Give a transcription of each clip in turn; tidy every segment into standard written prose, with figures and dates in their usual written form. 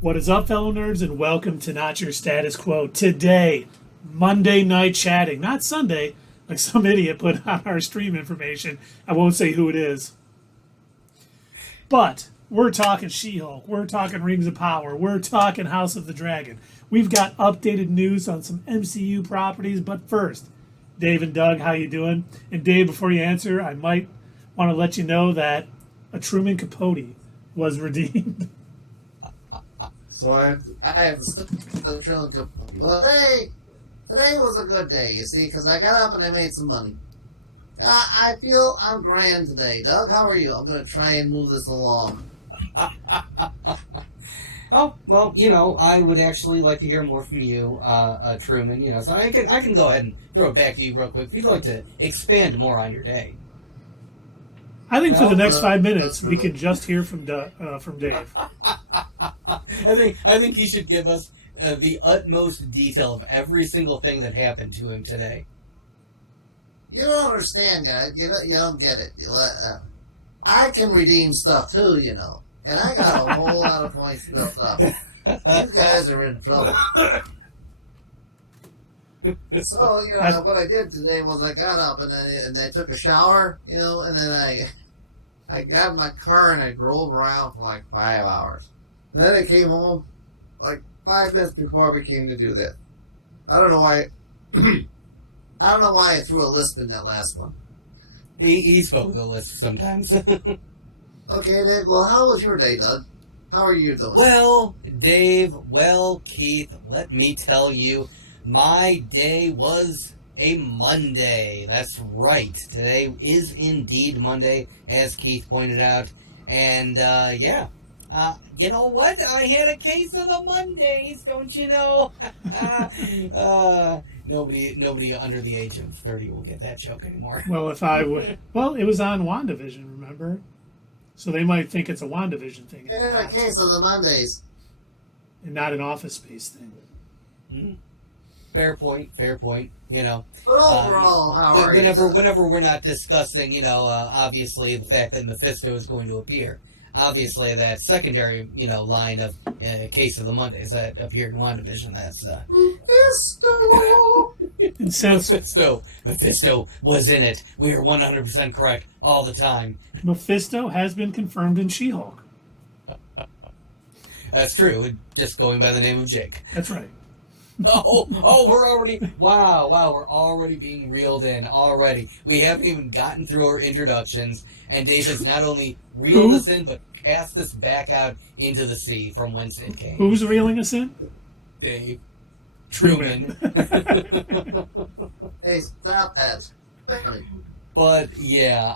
What is up, fellow nerds, and welcome to Not Your Status Quo. Today, Monday night chatting, not Sunday, like some idiot put on our stream information. I won't say who it is. But we're talking She-Hulk, we're talking Rings of Power, we're talking House of the Dragon. We've got updated news on some MCU properties, but first, Dave and Doug, how you doing? And Dave, before you answer, I might want to let you know that a Truman Capote was redeemed. So I have the Truman Capote. Well, today was a good day, you see, because I got up and I made some money. I feel I'm grand today. Doug, how are you? I'm going to try and move this along. Oh, well, I would actually like to hear more from you, Truman, so I can go ahead and throw it back to you real quick if you'd like to expand more on your day. I think for the next 5 minutes, we can just hear from Dave. I think he should give us the utmost detail of every single thing that happened to him today. You don't understand, guys. You don't get it. I can redeem stuff too, and I got a whole lot of points built up. You guys are in trouble. So, what I did today was I got up and I took a shower, and then I got in my car and I drove around for like 5 hours. And then I came home like 5 minutes before we came to do this. I don't know why. I don't know why I threw a lisp in that last one. He spoke the lisp sometimes. Okay, Dave. Well, how was your day, Doug? How are you doing? Well, Dave, Keith, let me tell you, my day was a Monday. That's right. Today is indeed Monday, as Keith pointed out. And, you know what? I had a case of the Mondays, don't you know? Nobody under the age of 30 will get that joke anymore. Well, if I would... Well, it was on WandaVision, remember? So they might think it's a WandaVision thing. Yeah, a case of the Mondays. And not an Office Space thing. Mm-hmm. Fair point. But overall, how are you? Whenever we're not discussing, obviously the fact that Mephisto is going to appear. Obviously, that secondary, line of Case of the Mondays that appeared in WandaVision, that's... Mephisto! And since Mephisto was in it. We are 100% correct all the time. Mephisto has been confirmed in She-Hulk. That's true. Just going by the name of Jake. That's right. We're already... Wow, we're already being reeled in, already. We haven't even gotten through our introductions, and Dave has not only reeled us in, but cast us back out into the sea from whence it came. Who's reeling us in? Dave. Truman. Hey, stop that. But, yeah.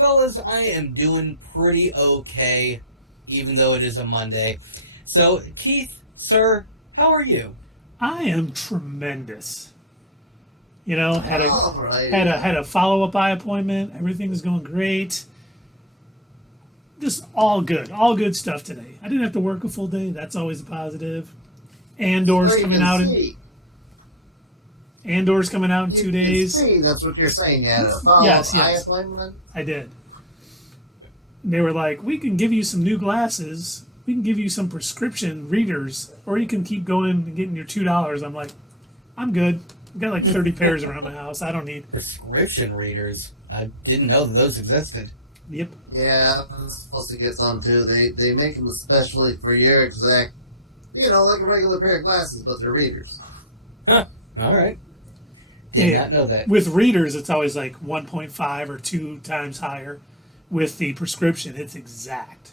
Fellas, I am doing pretty okay, even though it is a Monday. So, Keith, sir, how are you? I am tremendous. Had Right. a follow-up eye appointment. Everything's going great. Just all good stuff today. I didn't have to work a full day. That's always a positive. Andor's coming out in 2 days. See, that's what you're saying. You had a follow-up eye appointment? I did. They were like, we can give you some new glasses. We can give you some prescription readers, or you can keep going and getting your $2. I'm like, I'm good. I've got like 30 pairs around the house. I don't need prescription readers. I didn't know that those existed. Yep. Yeah, I'm supposed to get some too. They make them especially for your exact, like a regular pair of glasses, but they're readers. Huh. All right. Did not know that. With readers, it's always like 1.5 or 2 times higher. With the prescription, it's exact.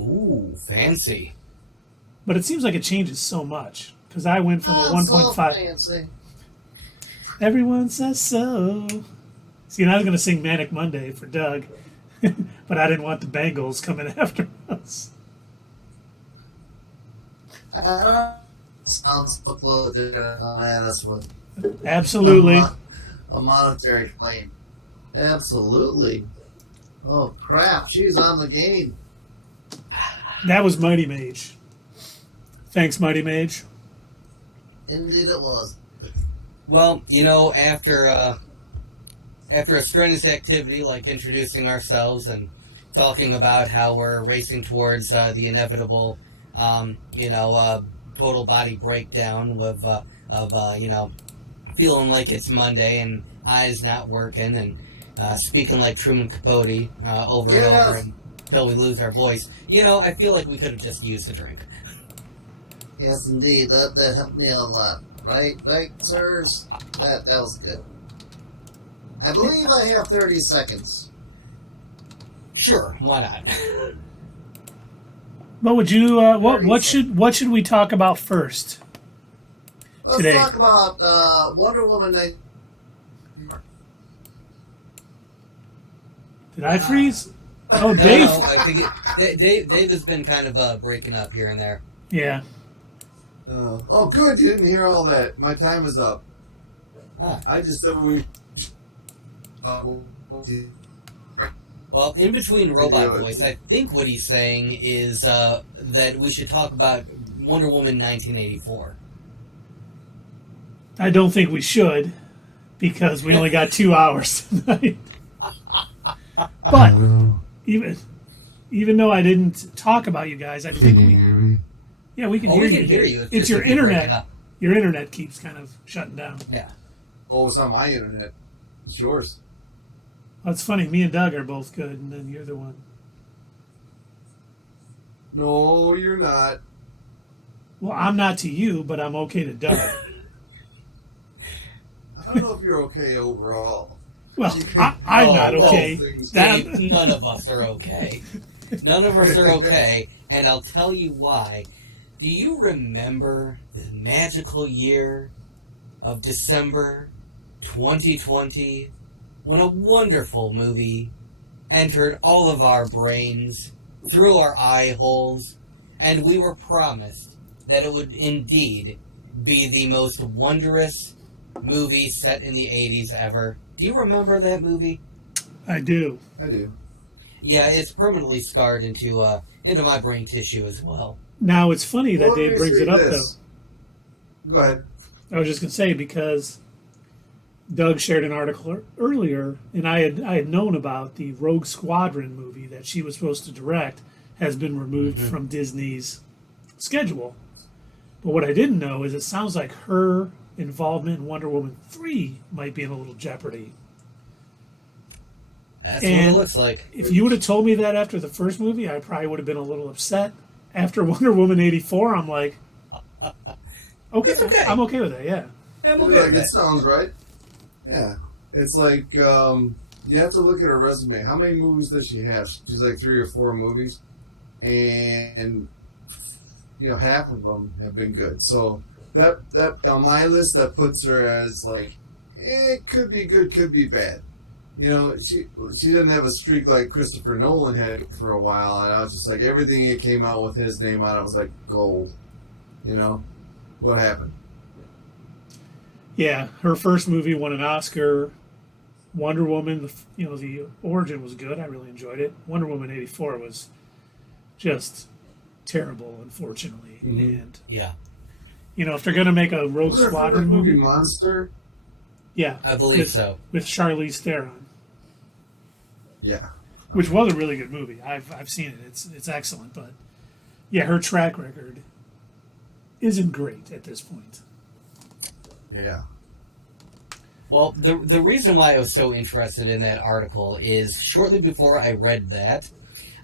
Ooh, fancy. But it seems like it changes so much. Because I went from a 1.5. So fancy. Everyone says so. See, and I was going to sing Manic Monday for Doug. But I didn't want the Bengals coming after us. Sounds so close to at us with Absolutely. A monetary claim. Absolutely. Oh, crap. She's on the game. That was Mighty Mage. Thanks, Mighty Mage. Indeed it was. Well, after a strenuous activity like introducing ourselves and talking about how we're racing towards the inevitable total body breakdown feeling like it's Monday and eyes not working and speaking like Truman Capote over and over until we lose our voice. I feel like we could have just used a drink. Yes, indeed. That helped me a lot. Right, sirs? That was good. I believe I have 30 seconds. Sure, why not? What would you? What should we talk about first? Let's today? talk about Wonder Woman. Did I freeze? Oh, Dave. No, I think Dave has been kind of breaking up here and there. Yeah. Oh, good. You didn't hear all that. My time is up. Ah. I just said we. Well, in between robot voice, I think what he's saying is that we should talk about Wonder Woman 1984. I don't think we should, because we only got 2 hours tonight. But even though I didn't talk about you guys, I think we. Hear me? Yeah, we can Oh, hear we you. can hear you. It's your just breaking internet. up. Your internet keeps kind of shutting down. Yeah. Oh, it's not my internet. It's yours. That's funny. Me and Doug are both good, and then you're the one. No, you're not. Well, I'm not to you, but I'm okay to Doug. I don't know if you're okay overall. Well, I'm not okay. Dave, none of us are okay. None of us are okay, and I'll tell you why. Do you remember the magical year of December 2020 when a wonderful movie entered all of our brains, through our eye holes, and we were promised that it would indeed be the most wondrous movie set in the 80s ever? Do you remember that movie? I do. I do. Yeah, it's permanently scarred into my brain tissue as well. Now, it's funny that Well, let Dave me brings say it up, this. Go ahead. though. I was just going to say, because Doug shared an article earlier, and I had known about the Rogue Squadron movie that she was supposed to direct has been removed from Disney's schedule. But what I didn't know is it sounds like her involvement in Wonder Woman 3 might be in a little jeopardy. That's what it looks like. If you would have told me that after the first movie, I probably would have been a little upset. After Wonder Woman 84, I'm like, okay, It's okay. I'm okay with that, yeah. I'm Like, okay with it that. sounds right. Yeah. It's like, you have to look at her resume. How many movies does she have? She's like 3 or 4 movies. And half of them have been good. So that on my list, that puts her as like, it could be good, could be bad. She didn't have a streak like Christopher Nolan had for a while, and I was just like, everything that came out with his name on it was like gold. What happened? Yeah, her first movie won an Oscar. Wonder Woman, the origin was good. I really enjoyed it. Wonder Woman 84 was just terrible, unfortunately. And Yeah, if they're gonna make a Rogue Was her Squadron first movie, Monster? yeah, I believe so. with Charlize Theron, Yeah. which was a really good movie. I've seen it. It's excellent, but yeah, her track record isn't great at this point. Yeah. Well, the reason why I was so interested in that article is shortly before I read that,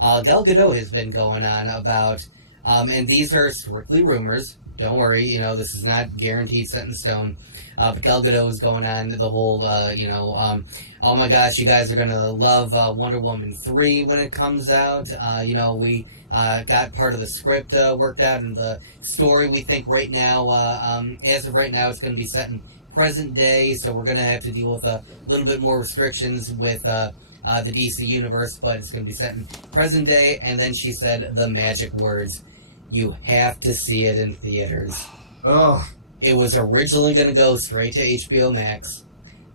Gal Gadot has been going on about, and these are strictly rumors. Don't worry, this is not guaranteed set in stone. But Gal Gadot is going on the whole, oh my gosh, you guys are going to love Wonder Woman 3 when it comes out. We got part of the script worked out, and the story we think right now, as of right now, it's going to be set in present day, so we're going to have to deal with a little bit more restrictions with the DC universe, but it's going to be set in present day. And then she said the magic words, "You have to see it in theaters." Oh. It was originally going to go straight to HBO Max,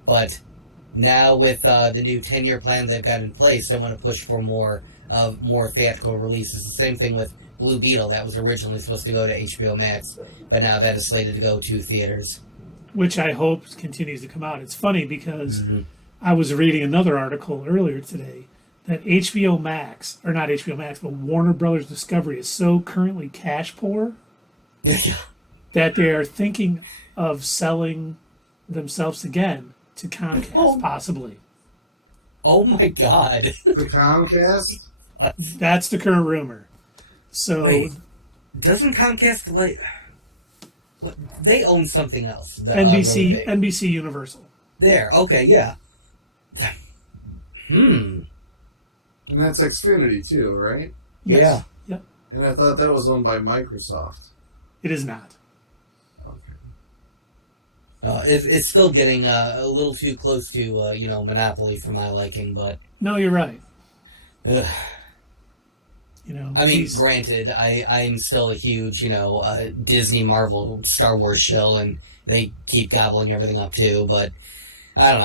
but now with the new 10-year plan they've got in place, they want to push for more theatrical releases. The same thing with Blue Beetle. That was originally supposed to go to HBO Max, but now that is slated to go to theaters. Which I hope continues to come out. It's funny because I was reading another article earlier today that HBO Max, or not HBO Max, but Warner Brothers Discovery is so currently cash poor that they are thinking of selling themselves again to Comcast, possibly. Oh my God. The Comcast? That's the current rumor. So, Wait, doesn't Comcast what, they own something else? NBC, NBC Universal. There, okay, yeah. And that's Xfinity too, right? Yes. Yeah. Yep. And I thought that was owned by Microsoft. It is not. It's still getting a little too close to, Monopoly for my liking, but... No, you're right. Ugh. You know, I mean, granted, I'm still a huge, Disney, Marvel, Star Wars shill, and they keep gobbling everything up too, but I don't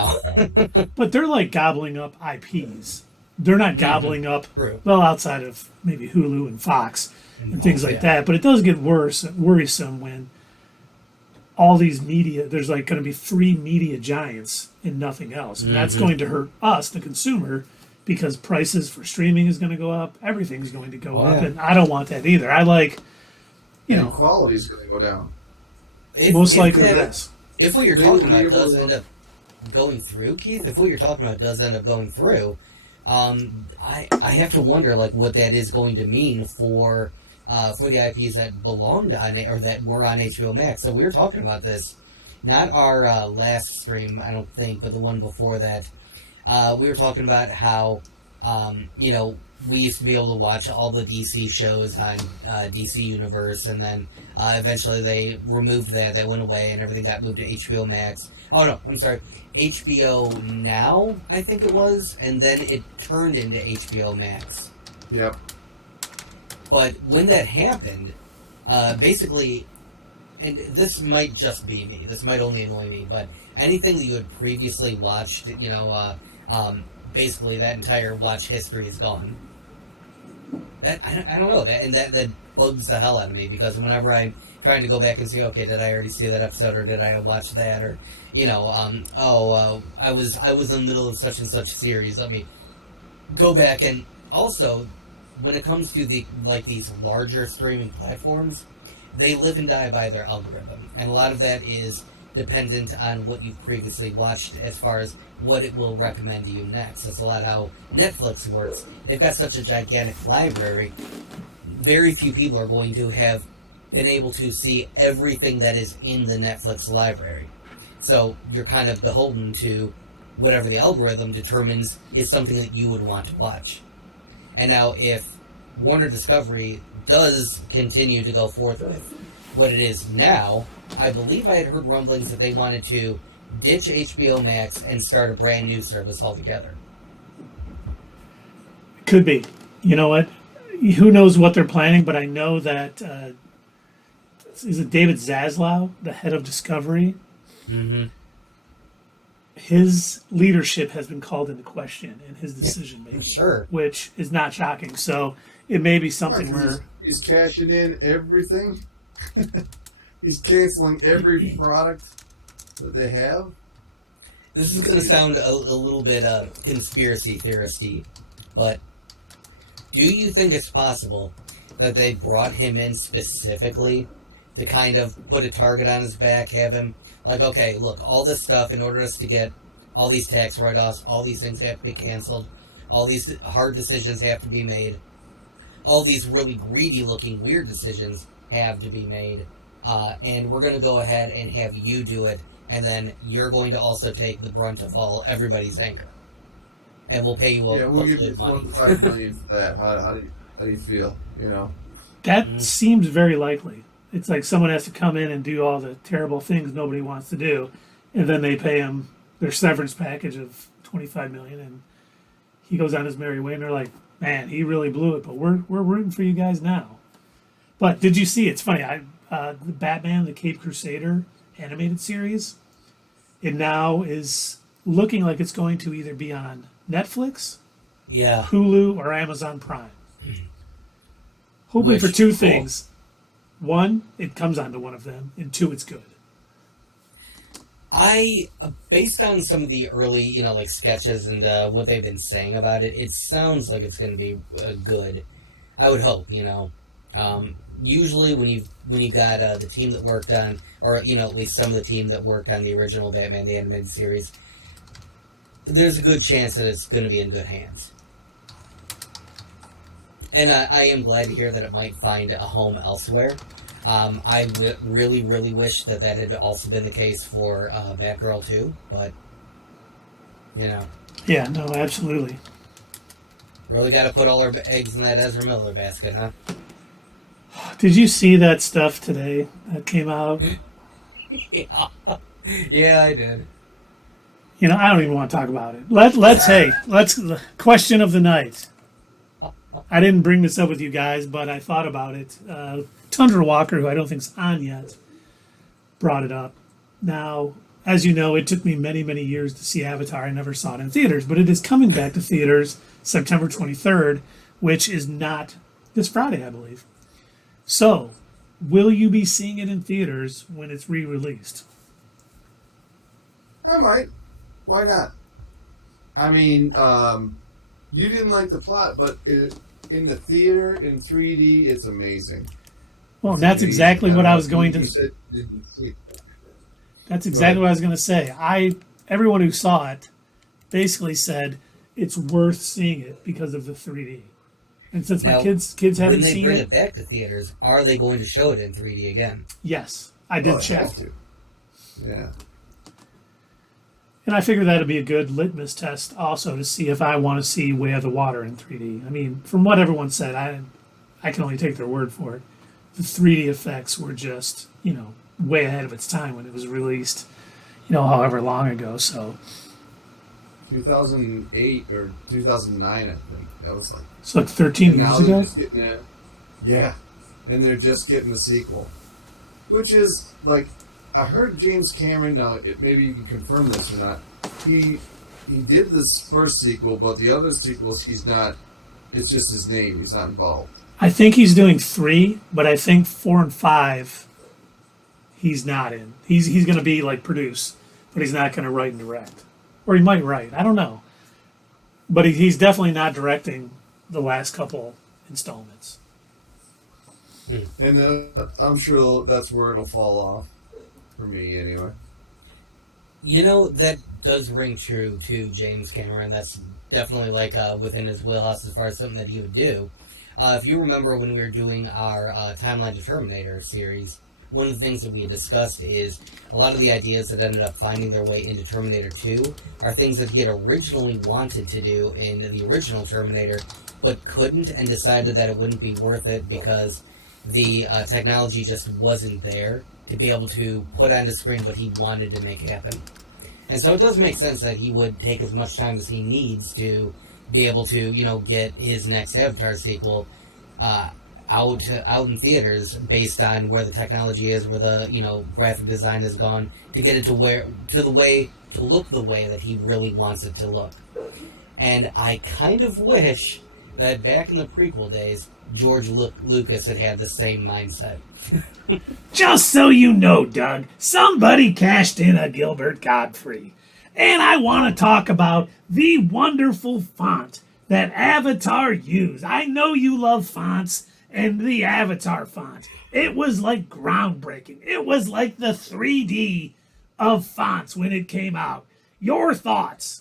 know. but they're like gobbling up IPs. They're not gobbling up, True. well, outside of maybe Hulu and Fox and things like that. But it does get worrisome when all these media, there's like going to be 3 media giants and nothing else. And that's going to hurt us, the consumer, because prices for streaming is going to go up. Everything's going to go up. Yeah. And I don't want that either. I like, And quality's going to go down. most likely, yes. If what you're talking about does end up going through, Keith, if what you're talking about does end up going through, I have to wonder like what that is going to mean for the IPs that belonged on or that were on HBO Max. So we were talking about this, not our last stream, I don't think, but the one before that. We were talking about how we used to be able to watch all the DC shows on DC Universe, and then eventually they removed that. That went away, and everything got moved to HBO Max. Oh no, I'm sorry, HBO Now, I think it was, and then it turned into HBO Max. Yep. But when that happened, basically, and this might just be me, this might only annoy me, but anything that you had previously watched, basically that entire watch history is gone. That I don't know, that bugs the hell out of me, because whenever I'm trying to go back and see, okay, did I already see that episode, or did I watch that, or I was in the middle of such and such series, let me go back. And also, when it comes to these larger streaming platforms, they live and die by their algorithm, and a lot of that is dependent on what you've previously watched as far as what it will recommend to you next. That's a lot how Netflix works. They've got such a gigantic library, very few people are going to have been able to see everything that is in the Netflix library. So you're kind of beholden to whatever the algorithm determines is something that you would want to watch. And now if Warner Discovery does continue to go forth with what it is now, I believe I had heard rumblings that they wanted to ditch HBO Max and start a brand new service altogether. Could be. You know what? Who knows what they're planning, but I know that, is it David Zaslav, the head of Discovery? Mm-hmm. His leadership has been called into question in his decision making, Sure. which is not shocking. So it may be something where he's cashing in everything. He's canceling every product that they have. This is going to sound a little bit conspiracy theoristy, but do you think it's possible that they brought him in specifically to kind of put a target on his back, have him like, okay, look, all this stuff, in order for us to get all these tax write-offs, all these things have to be canceled, all these hard decisions have to be made, all these really greedy-looking weird decisions have to be made, and we're going to go ahead and have you do it, and then you're going to also take the brunt of everybody's anger. And we'll pay you we'll give you money. $5 million for that. How do you feel? that seems very likely. It's like someone has to come in and do all the terrible things nobody wants to do, and then they pay him their severance package of $25 million, and he goes on his merry way. And they're like, "Man, he really blew it, but we're rooting for you guys now." But did you see? It's funny. The Batman, the Cape Crusader animated series, it now is looking like it's going to either be on Netflix, Yeah. Hulu, or Amazon Prime. Hoping for two things. One, it comes onto one of them, and two, it's good. Based on some of the early, like sketches and what they've been saying about it, it sounds like it's going to be good. I would hope, Usually when you got the team that worked on, or at least some of the team that worked on the original Batman the Animated Series, there's a good chance that it's going to be in good hands. And I am glad to hear that it might find a home elsewhere. I really, really wish that had also been the case for Batgirl too, but, Yeah, no, absolutely. Really got to put all our eggs in that Ezra Miller basket, huh? Did you see that stuff today that came out? Yeah, I did. I don't even want to talk about it. Let's question of the night. I didn't bring this up with you guys, but I thought about it. Tundra Walker, who I don't think's on yet, brought it up. Now, as you know, it took me many, many years to see Avatar. I never saw it in theaters, but it is coming back to theaters September 23rd, which is not this Friday, I believe. So, will you be seeing it in theaters when it's re-released? I might. Why not? I mean, you didn't like the plot, but in the theater, in 3D, it's amazing. Well, that's exactly what I was going to... You said you didn't see it. That's exactly what I was going to say. Everyone who saw it basically said it's worth seeing it because of the 3D. And since my kids haven't seen it... When they bring it back to theaters, are they going to show it in 3D again? Yes, I did check. Yeah. And I figured that would be a good litmus test also to see if I want to see Way of the Water in 3D. I mean, from what everyone said, I can only take their word for it. The 3D effects were just, way ahead of its time when it was released, however long ago. So 2008 or 2009, I think. That was like... So like 13 years ago? Just getting yeah. And they're just getting the sequel. Which is, like... I heard James Cameron, now maybe you can confirm this or not, he did this first sequel, but the other sequels he's not, it's just his name, he's not involved. I think he's doing 3, but I think 4 and 5 he's not in. He's going to be like produce, but he's not going to write and direct. Or he might write, I don't know. But he's definitely not directing the last couple installments. And I'm sure that's where it'll fall off. For me, anyway. That does ring true to James Cameron. That's definitely within his wheelhouse as far as something that he would do. If you remember when we were doing our Timeline to Terminator series, one of the things that we had discussed is a lot of the ideas that ended up finding their way into Terminator 2 are things that he had originally wanted to do in the original Terminator, but couldn't, and decided that it wouldn't be worth it because the technology just wasn't there to be able to put onto screen what he wanted to make happen. And so it does make sense that he would take as much time as he needs to be able to, get his next Avatar sequel out in theaters based on where the technology is, where the, graphic design has gone, to get it to look the way that he really wants it to look. And I kind of wish that back in the prequel days, George Lucas had the same mindset. Just so you know, Doug, somebody cashed in a Gilbert Godfrey. And I want to talk about the wonderful font that Avatar used. I know you love fonts, and the Avatar font. It was like groundbreaking. It was like the 3D of fonts when it came out. Your thoughts?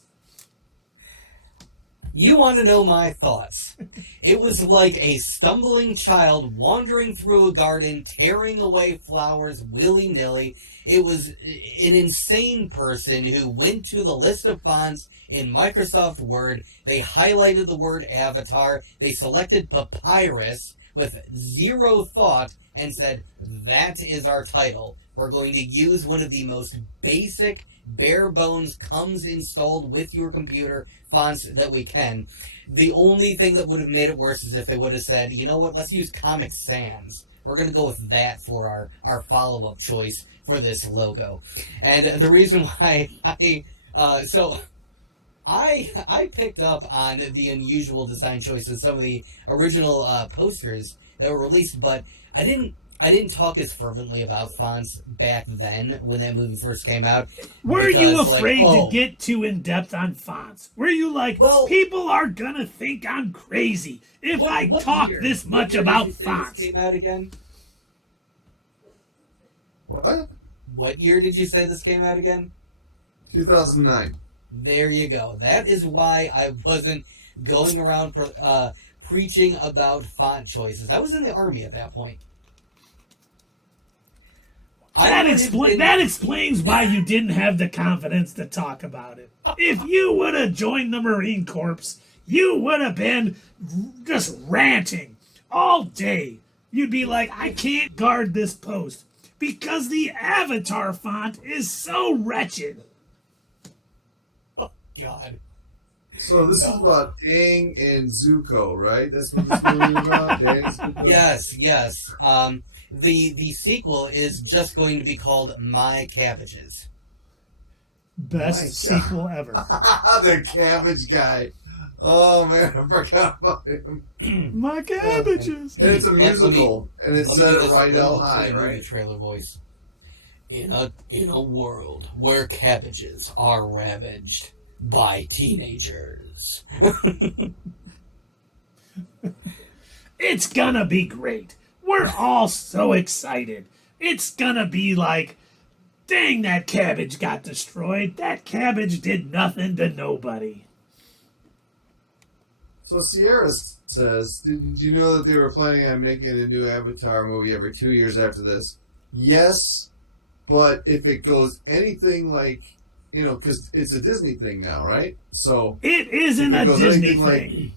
You want to know my thoughts? It was like a stumbling child wandering through a garden, tearing away flowers willy-nilly. It was an insane person who went to the list of fonts in Microsoft Word. They highlighted the word Avatar. They selected Papyrus with zero thought and said, that is our title. We're going to use one of the most basic, bare bones, comes installed with your computer fonts that we can. The only thing that would have made it worse is if they would have said, you know what, let's use Comic Sans. We're going to go with that for our follow-up choice for this logo. And the reason why I picked up on the unusual design choices, some of the original posters that were released, but I I didn't talk as fervently about fonts back then when that movie first came out. Were you because, afraid like, to get too in depth on fonts? Were you like, Well- people are gonna think I'm crazy if I talk year? this What much year did about you say fonts? This came out again? What? What year did you say this came out again? 2009. There you go. That is why I wasn't going around preaching about font choices. I was in the army at that point. That explains why you didn't have the confidence to talk about it. If you would have joined the Marine Corps, you would have been just ranting all day. You'd be like, I can't guard this post because the Avatar font is so wretched. God. So this is about Aang and Zuko, right? That's what this movie is about? Aang and Zuko? Yes. The sequel is just going to be called My Cabbages. Best Nice. sequel ever. The cabbage guy. Oh man, I forgot about him. My cabbages. And it's a musical, and it's set at Rydell High, movie right? Trailer voice. In a world where cabbages are ravaged by teenagers. It's gonna be great. We're all so excited. It's gonna be like, dang, that cabbage got destroyed. That cabbage did nothing to nobody. So Sierra says, did you know that they were planning on making a new Avatar movie every 2 years after this? Yes, but if it goes anything like, because it's a Disney thing now, right? So It isn't a goes Disney anything thing. like-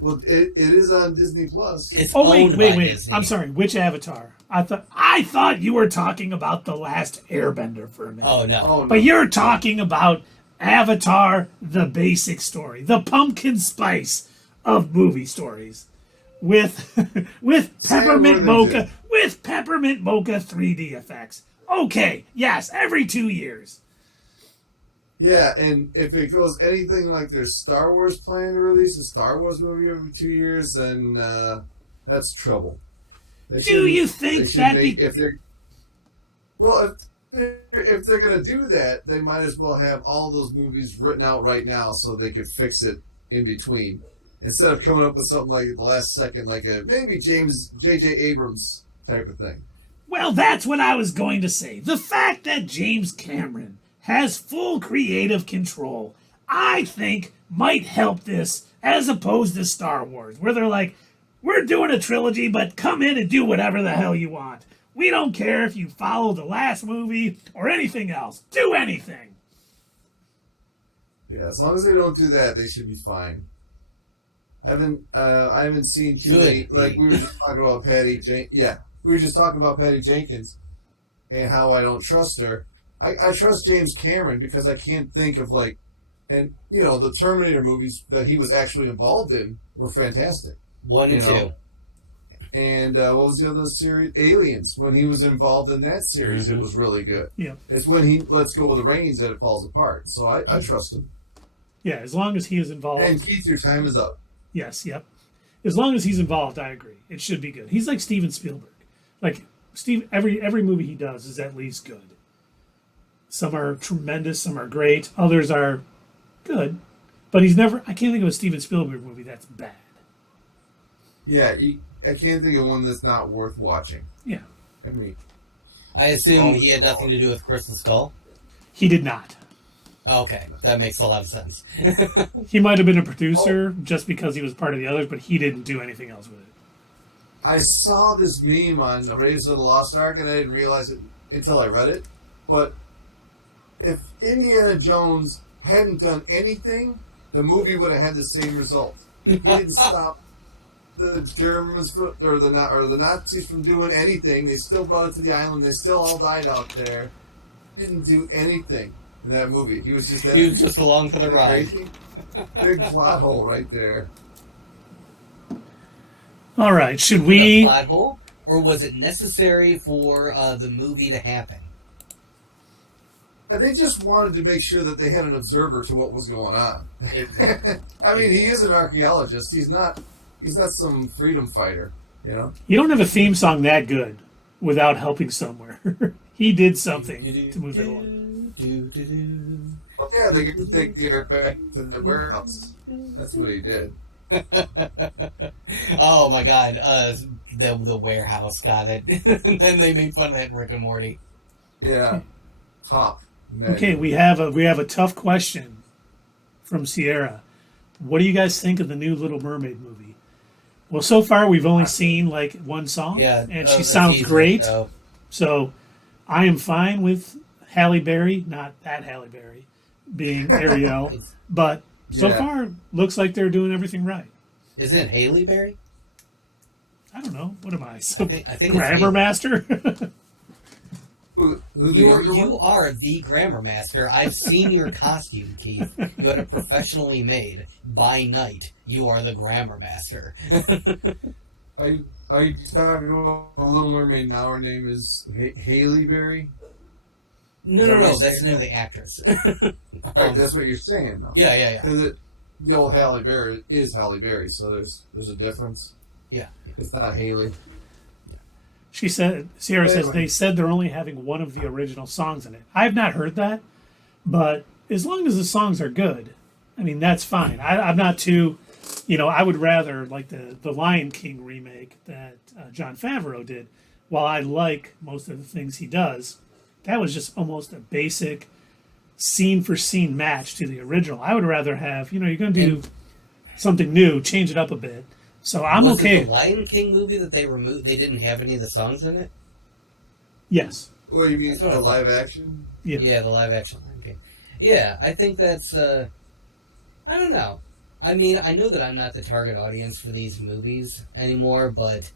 well, it is on Disney Plus. It's Oh owned wait, by wait. Disney. I'm sorry. Which Avatar? I thought you were talking about The Last Airbender for a minute. Oh no. Oh, no. But you're talking about Avatar: The Basic Story, the pumpkin spice of movie stories, with peppermint what they mocha, with peppermint mocha 3D effects. Okay, yes, every 2 years. Yeah, and if it goes anything like their Star Wars plan to release a Star Wars movie every 2 years, then that's trouble. They Do should- you they think should that? if they're if they're gonna do that, they might as well have all those movies written out right now so they could fix it in between, instead of coming up with something like at the last second, like a maybe J.J. Abrams type of thing. Well, that's what I was going to say. The fact that James Cameron has full creative control, I think, might help this as opposed to Star Wars, where they're like, we're doing a trilogy, but come in and do whatever the hell you want. We don't care if you follow the last movie or anything else. Do anything. Yeah, as long as they don't do that, they should be fine. I haven't seen too many. Like we were just talking about we were just talking about Patty Jenkins and how I don't trust her. I trust James Cameron because I can't think of the Terminator movies that he was actually involved in were fantastic. 1 and 2. And what was the other series? Aliens. When he was involved in that series, it was really good. Yeah. It's when he lets go of the reins that it falls apart. So I trust him. Yeah, as long as he is involved. And Keith, your time is up. Yes, yep. As long as he's involved, I agree. It should be good. He's like Steven Spielberg. Like every movie he does is at least good. Some are tremendous, some are great, others are good. But I can't think of a Steven Spielberg movie that's bad. Yeah, I can't think of one that's not worth watching. Yeah. I mean, I assume he had nothing to do with Crystal Skull. He did not. Okay, that makes a lot of sense. He might have been a producer just because he was part of the others, but he didn't do anything else with it. I saw this meme on the Raiders of the Lost Ark, and I didn't realize it until I read it. But if Indiana Jones hadn't done anything, the movie would have had the same result. He didn't stop the Germans or the Nazis from doing anything. They still brought it to the island. They still all died out there. Didn't do anything in that movie. He was just along for the ride. crazy. Big plot hole right there. All right, should The we? plot hole, or was it necessary for the movie to happen? And they just wanted to make sure that they had an observer to what was going on. I mean, he is an archaeologist. He's not some freedom fighter, you know? You don't have a theme song that good. without helping somewhere. He did something to move it along. Oh, yeah, they get to take the air back to the warehouse. That's what he did. Oh my god, the warehouse got it. And then they made fun of that in Rick and Morty. Yeah. Top. Okay, we have a tough question from Sierra. What do you guys think of the new Little Mermaid movie? Well, so far we've only seen like one song, Yeah, and she the sounds teaser, great. so- So I am fine with Halle Berry, not that Halle Berry, being Ariel, but so Yeah. far looks like they're doing everything right. Isn't it Haley Berry? I don't know. What am I? Some I think it's grammar Haley. master? Who the You younger one? are the grammar master. I've seen your costume, Keith. You had it professionally made. By night, you are the grammar master. Are you talking about a Little Mermaid now? Her name is Haley Berry? No. That's the name of the actress. Right, that's what you're saying, though. Yeah. Because the old Halle Berry is Halle Berry, so there's a difference. Yeah. It's not Haley. Sierra says Anyway. they said they're only having one of the original songs in it. I've not heard that, but as long as the songs are good, I mean, that's fine. I'm not too, I would rather like the Lion King remake that Jon Favreau did. While I like most of the things he does, that was just almost a basic scene for scene match to the original. I would rather have, you're going to do something new, change it up a bit. So I'm Was okay. it the Lion King movie that they removed? They didn't have any of the songs in it? Yes. What do you mean, That's what I the thought. live action? Yeah. Yeah, the live action Lion King. Yeah, I think that's, I don't know. I mean, I know that I'm not the target audience for these movies anymore, but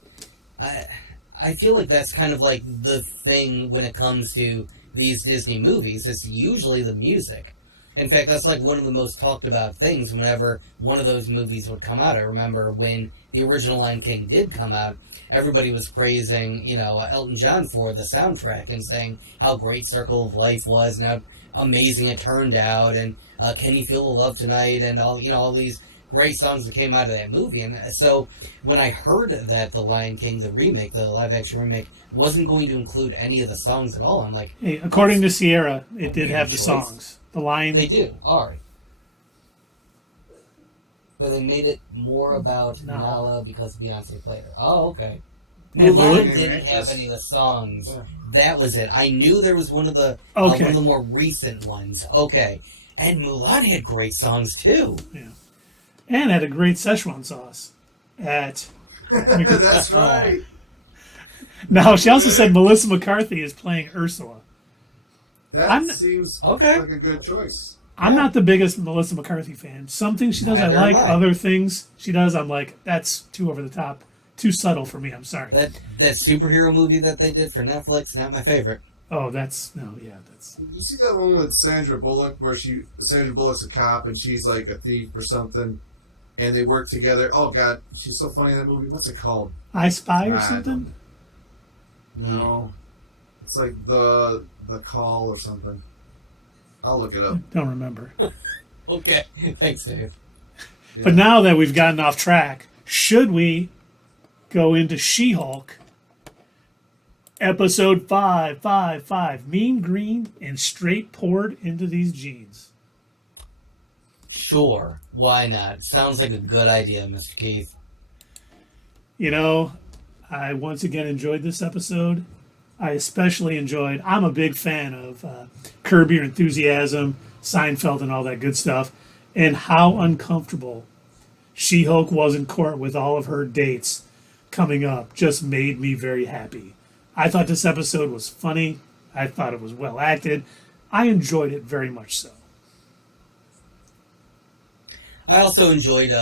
I feel like that's kind of like the thing when it comes to these Disney movies. It's usually the music. In fact, that's like one of the most talked about things whenever one of those movies would come out. I remember when the original Lion King did come out, everybody was praising, Elton John for the soundtrack and saying how great Circle of Life was and how amazing it turned out, and Can You Feel the Love Tonight, and all these great songs that came out of that movie. And so when I heard that the Lion King, the remake, the live action remake, wasn't going to include any of the songs at all, I'm like, Hey, according to Sierra, it did Weird have the choice. songs. The Lion. they do. All right. But they made it more about No. Nala because Beyonce played her. Oh, okay. And Mulan Mulan- didn't have any of the songs. Yeah. That was it. I knew there was one of the Okay. one of the more recent ones. Okay. And Mulan had great songs too. And had a great Szechuan sauce at. That's right. Now, she also said Melissa McCarthy is playing Ursula. That I'm- seems Okay. like a good choice. I'm not the biggest Melissa McCarthy fan. Some things she does I Neither like. am I. Other things she does, I'm like, that's too over the top. Too subtle for me. I'm sorry. That superhero movie that they did for Netflix, not my favorite. Oh, that's... No, yeah, that's... You see that one with Sandra Bullock where Sandra Bullock's a cop and she's like a thief or something, and they work together. Oh God, she's so funny in that movie. What's it called? I Spy or I something? No, it's like the Call or something. I'll look it up. Don't remember. Okay. Thanks, Dave. But now that we've gotten off track, should we go into She-Hulk, episode 555, Mean Green and Straight Poured into These Jeans? Sure. Why not? Sounds like a good idea, Mr. Keith. I once again enjoyed this episode. I especially enjoyed, I'm a big fan of Curb Your Enthusiasm, Seinfeld, and all that good stuff, and how uncomfortable She-Hulk was in court with all of her dates coming up just made me very happy. I thought this episode was funny. I thought it was well acted. I enjoyed it very much so. I also enjoyed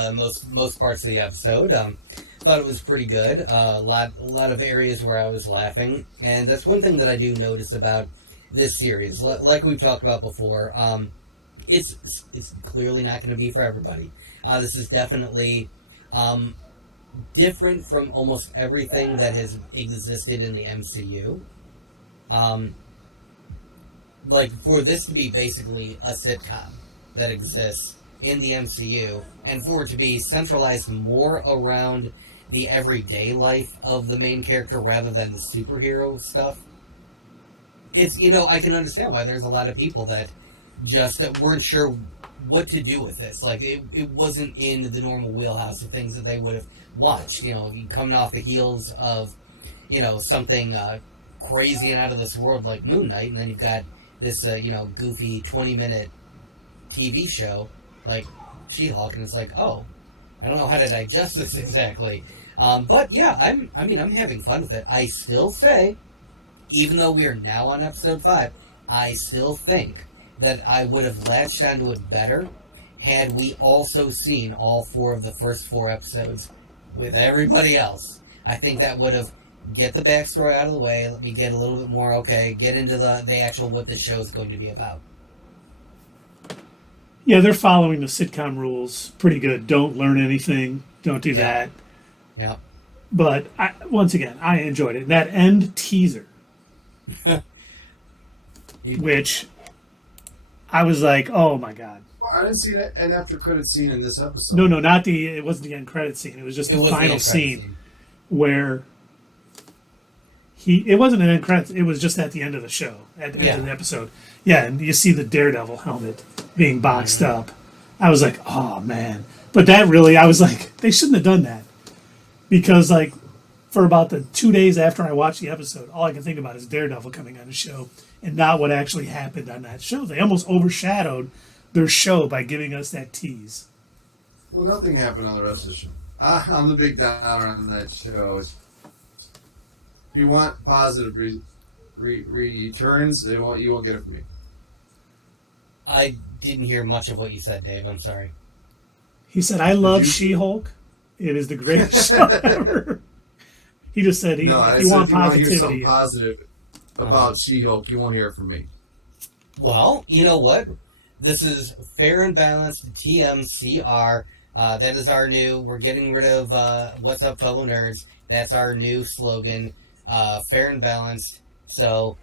most parts of the episode. Thought it was pretty good. A lot of areas where I was laughing, and that's one thing that I do notice about this series. Like we've talked about before, it's clearly not going to be for everybody. This is definitely different from almost everything that has existed in the MCU. Like for this to be basically a sitcom that exists in the MCU, and for it to be centralized more around the everyday life of the main character rather than the superhero stuff. It's, I can understand why there's a lot of people that weren't sure what to do with this. Like, it wasn't in the normal wheelhouse of things that they would have watched. Coming off the heels of, something crazy and out of this world like Moon Knight, and then you've got this, goofy 20-minute TV show like She-Hulk, and it's like, oh, I don't know how to digest this exactly. But yeah, I'm having fun with it. I still say, even though we are now on episode 5, I still think that I would have latched onto it better had we also seen all 4 of the first 4 episodes with everybody else. I think that would have get the backstory out of the way, let me get a little bit more, get into the actual what the show is going to be about. Yeah, they're following the sitcom rules pretty good. Don't learn anything. Don't do that. Yeah. But once again, I enjoyed it. That end teaser, which I was like, oh my god. Well, I didn't see an after credit scene in this episode. No, it wasn't the end credit scene. It was just the final scene where it wasn't an end credit. It was just at the end of the show, at the end of the episode. Yeah, and you see the Daredevil helmet being boxed up. I was like, oh man. But that really, I was like, they shouldn't have done that. Because like, for about the 2 days after I watched the episode, all I can think about is Daredevil coming on the show and not what actually happened on that show. They almost overshadowed their show by giving us that tease. Well, nothing happened on the rest of the show. I'm the big downer on that show. If you want positive returns, you won't get it from me. I didn't hear much of what you said, Dave. I'm sorry. He said, I love She-Hulk. It is the greatest show ever. He just said, if you want positivity. Hear something positive about She-Hulk, you won't hear it from me. Well, you know what? This is Fair and Balanced TMCR. That is our new, we're getting rid of What's Up, Fellow Nerds. That's our new slogan, Fair and Balanced. So,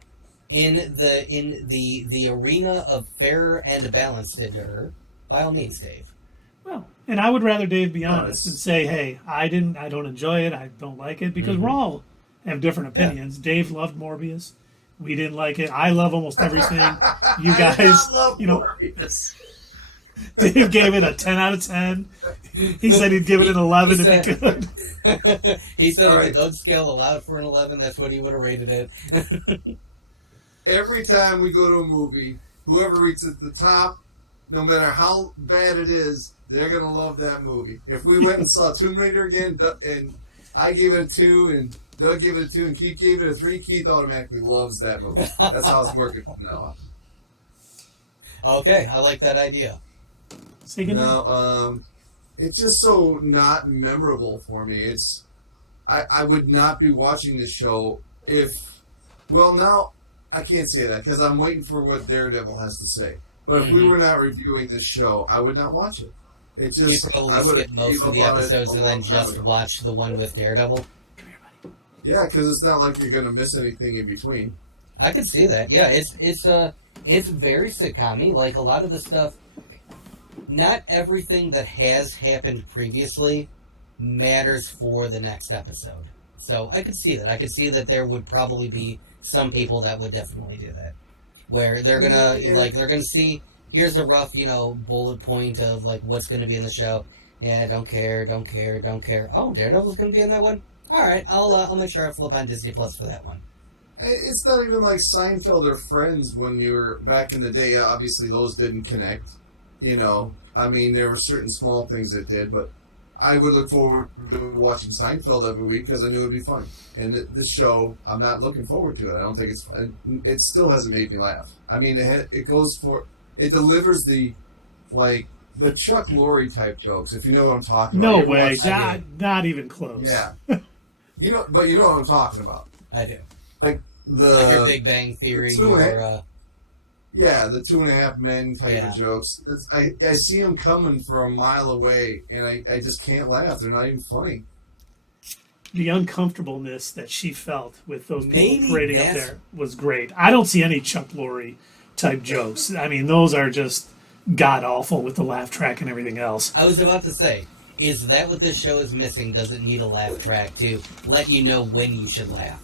in the arena of fair and balanced, by all means, Dave. Well, and I would rather Dave be honest and say, hey, I don't enjoy it, I don't like it, because we all have different opinions. Yeah. Dave loved Morbius. We didn't like it. I love almost everything. You guys, Morbius. Dave gave it a 10 out of 10. He said he'd give it an 11 if he could. He said if the Doug scale allowed for an 11, that's what he would have rated it. Every time we go to a movie, whoever reaches the top, no matter how bad it is, they're going to love that movie. If we went and saw Tomb Raider again, and I gave it a 2, and Doug gave it a 2, and Keith gave it a 3, Keith automatically loves that movie. That's how it's working from now on. Okay, I like that idea. It's just so not memorable for me. I would not be watching the show if... Well, now, I can't say that, because I'm waiting for what Daredevil has to say. But if we were not reviewing this show, I would not watch it. It's just... You'd probably skip most of the episodes and then just watch the one with Daredevil? Yeah, because it's not like you're going to miss anything in between. I could see that. Yeah, it's very sitcom-y. Like, a lot of the stuff... Not everything that has happened previously matters for the next episode. So I could see that. I could see that there would probably be some people that would definitely do that. Where they're gonna they're gonna see, here's a rough, bullet point of like what's gonna be in the show. Yeah, don't care. Oh, Daredevil's gonna be in that one? Alright, I'll make sure I flip on Disney Plus for that one. It's not even like Seinfeld or Friends when you were back in the day. Obviously those didn't connect. I mean, there were certain small things that did, but I would look forward to watching Seinfeld every week because I knew it would be fun. And this show, I'm not looking forward to it. I don't think it still hasn't made me laugh. I mean, it delivers the Chuck Lorre type jokes, if you know what I'm talking about. No way, not even close. Yeah. But you know what I'm talking about. I do. Like your Big Bang Theory, yeah, the 2.5 Men type of jokes. I see them coming from a mile away, and I just can't laugh. They're not even funny. The uncomfortableness that she felt with those people parading up there was great. I don't see any Chuck Lorre type jokes. I mean, those are just god-awful with the laugh track and everything else. I was about to say, Is that what this show is missing? Does it need a laugh track to let you know when you should laugh?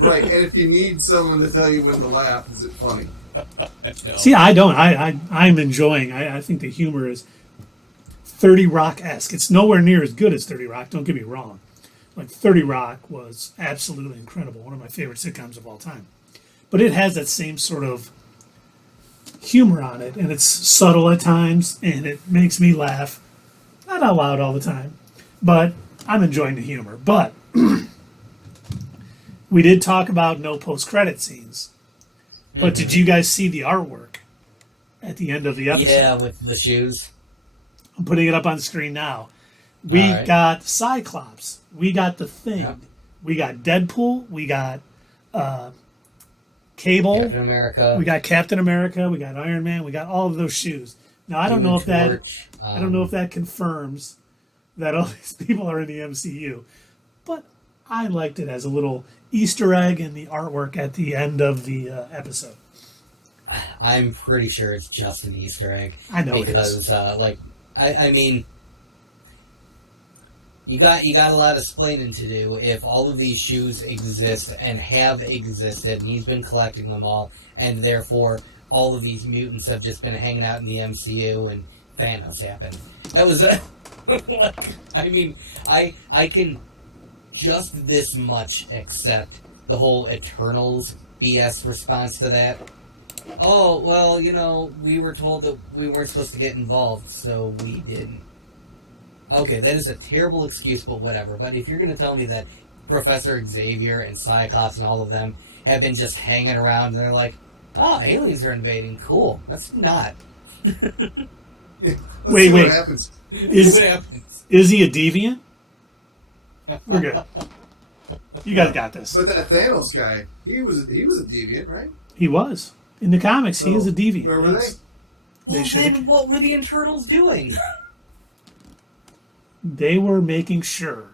Right, and if you need someone to tell you when to laugh, is it funny? No. See, I don't. I'm enjoying. I think the humor is 30 Rock-esque. It's nowhere near as good as 30 Rock. Don't get me wrong. Like 30 Rock was absolutely incredible. One of my favorite sitcoms of all time. But it has that same sort of humor on it, and it's subtle at times, and it makes me laugh. Not out loud all the time, but I'm enjoying the humor. But we did talk about no post-credit scenes. But did you guys see the artwork at the end of the episode? Yeah, with the shoes. I'm putting it up on screen now. We All right. got Cyclops. We got the Thing. Yep. We got Deadpool. We got Cable. Captain America. We got Captain America. We got Iron Man. We got all of those shoes. Now I don't know if that Torch, I don't know if that confirms that all these people are in the MCU, but I liked it as a little Easter egg in the artwork at the end of the episode. I'm pretty sure it's just an Easter egg. I know because, it is. I mean, you got a lot of explaining to do if all of these shoes exist and have existed, and he's been collecting them all, and therefore all of these mutants have just been hanging out in the MCU, and Thanos happened. That was, I mean, I can just this much accept the whole Eternals BS response to that. Oh, well, we were told that we weren't supposed to get involved, so we didn't. Okay, that is a terrible excuse, but whatever. But if you're going to tell me that Professor Xavier and Cyclops and all of them have been just hanging around, and they're like, oh, aliens are invading, cool. That's not. Let's Wait. see what happens. Is what happens. is he a deviant? We're good. You guys got this. But that Thanos guy, he was a deviant, right? He was in the comics. He So, is a deviant. where were Yes. Well, should've- then what were the Eternals doing? They were making sure.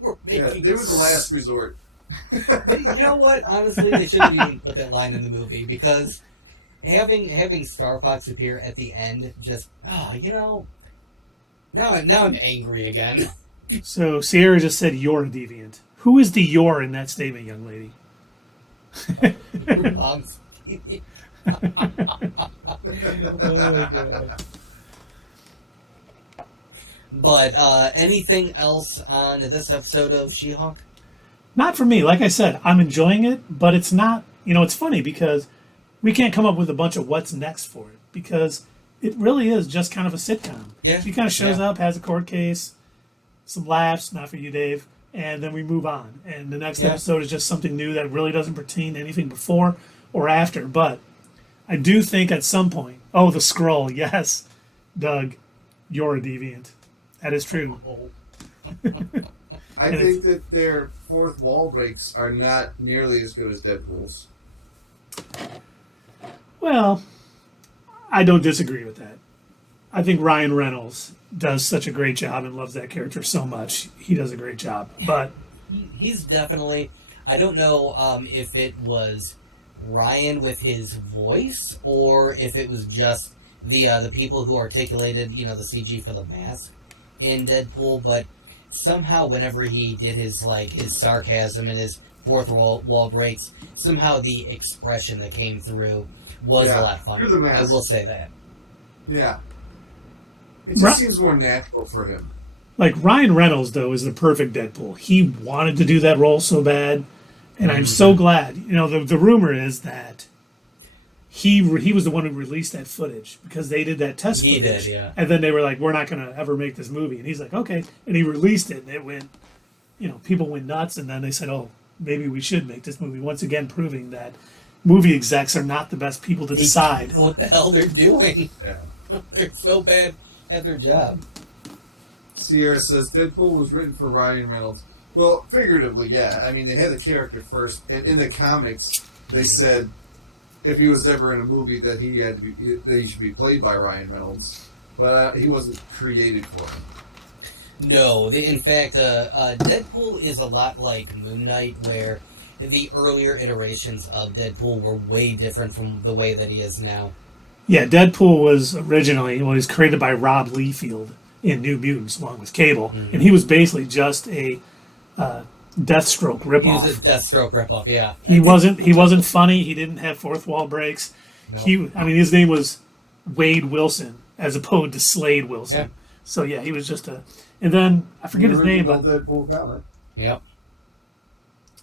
We're Yeah, making they were the last resort. You know what? Honestly, they shouldn't even put that line in the movie because having Star Fox appear at the end just now I'm angry again. So Sierra just said you're a deviant. Who is the "you're" in that statement, young lady? Your mom's But anything else on this episode of She-Hulk? Not for me. Like I said, I'm enjoying it, but it's not. It's funny because we can't come up with a bunch of what's next for it because it really is just kind of a sitcom. Yeah. She kind of shows Yeah. up, has a court case, some laughs, not for you, Dave, and then we move on. And the next Yeah. episode is just something new that really doesn't pertain to anything before or after. But I do think at some point, the scroll, yes, Doug, you're a deviant. That is true. I And think that their fourth wall breaks are not nearly as good as Deadpool's. Well, I don't disagree with that. I think Ryan Reynolds does such a great job and loves that character so much. He does a great job. But He's definitely. I don't know if it was Ryan with his voice or if it was just the people who articulated the CG for the mask in Deadpool, but somehow whenever he did his sarcasm and his fourth wall breaks, somehow the expression that came through was a lot funnier. through the mask. I will say that. Yeah. It just Right. seems more natural for him. like Ryan Reynolds, though, is the perfect Deadpool. He wanted to do that role so bad, and I'm so glad. The rumor is that he was the one who released that footage because they did that test He footage. did, yeah. And then they were like, we're not going to ever make this movie. And he's like, okay. And he released it, and it went, people went nuts. And then they said, oh, maybe we should make this movie. Once again, proving that movie execs are not the best people to decide. They don't know what the hell they're doing. Yeah. They're so bad at their job. Sierra says Deadpool was written for Ryan Reynolds. Well, figuratively, yeah. I mean, they had the character first, and in the comics, they said if he was ever in a movie that he should be played by Ryan Reynolds, but he wasn't created for him. No, in fact, Deadpool is a lot like Moon Knight, where the earlier iterations of Deadpool were way different from the way that he is now. Yeah, Deadpool was originally, he was created by Rob Liefeld in New Mutants along with Cable, and he was basically just a Deathstroke ripoff. He was a Deathstroke ripoff, yeah. He wasn't funny. He didn't have fourth wall breaks. Nope. His name was Wade Wilson as opposed to Slade Wilson. Yeah. So yeah, he was just a. And then I forget his name, but Deadpool comic. Yep.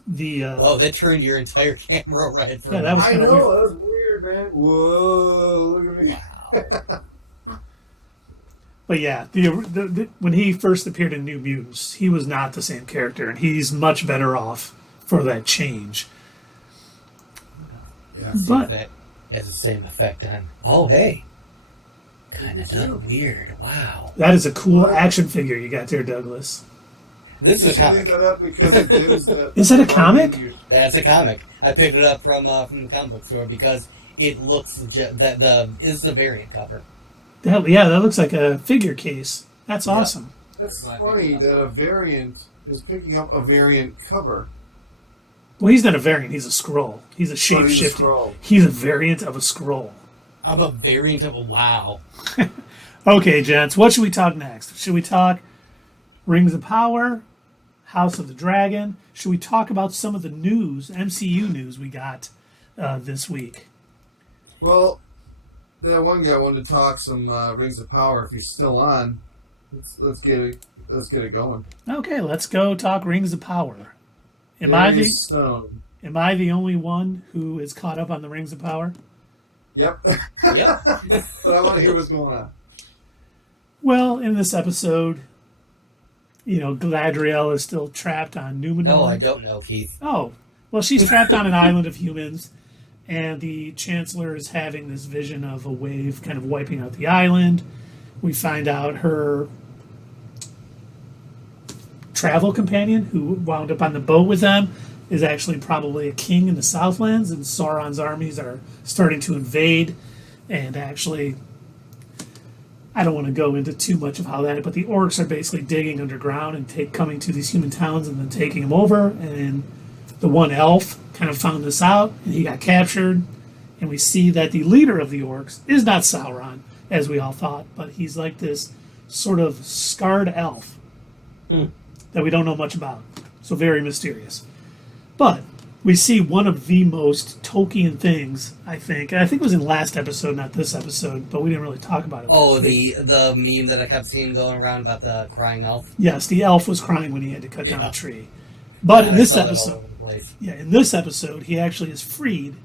the Whoa, that turned your entire camera red. For that was I kind know, of weird. that was weird, man. Whoa, look at me. Wow. But yeah, the when he first appeared in New Mutants, he was not the same character, and he's much better off for that change. Yeah. But That has the same effect on. Oh, hey. Kind of weird. Wow. that is a cool action figure you got there, Douglas. This is a You should leave comic. that up because it gives that. Is that a comic? That's a comic. I picked it up from the comic book store because it looks that is the variant cover. Yeah, that looks like a figure case. That's awesome. That's funny that a variant is picking up a variant cover. Well, he's not a variant. He's a scroll. He's a But he's a shape-shifting. scroll. He's a variant of a scroll. I'm a variant of a wow. Okay, gents, what should we talk next? Should we talk Rings of Power, House of the Dragon? Should we talk about some of the news, MCU news we got this week? Well, that one guy wanted to talk some Rings of Power. If he's still on, let's get it going. Okay, let's go talk Rings of Power. Am Barry Stone. I the only one who is caught up on the Rings of Power? Yep. Yep. But I want to hear what's going on. Well, in this episode, Galadriel is still trapped on Numenor. No, I don't know, Keith. Oh, well, she's trapped on an island of humans, and the Chancellor is having this vision of a wave kind of wiping out the island. We find out her travel companion, who wound up on the boat with them, is actually probably a king in the Southlands, and Sauron's armies are starting to invade. And actually, I don't want to go into too much of how that, but the orcs are basically digging underground and coming to these human towns and then taking them over. And the one elf kind of found this out, and he got captured. And we see that the leader of the orcs is not Sauron, as we all thought, but he's like this sort of scarred elf that we don't know much about. So very mysterious. But we see one of the most Tolkien things, I think. And I think it was in last episode, not this episode, but we didn't really talk about it. Oh, last week. the meme that I kept seeing going around about the crying elf. Yes, the elf was crying when he had to cut down a tree. But in I this saw that all episode, over the place. in this episode, he actually is freed,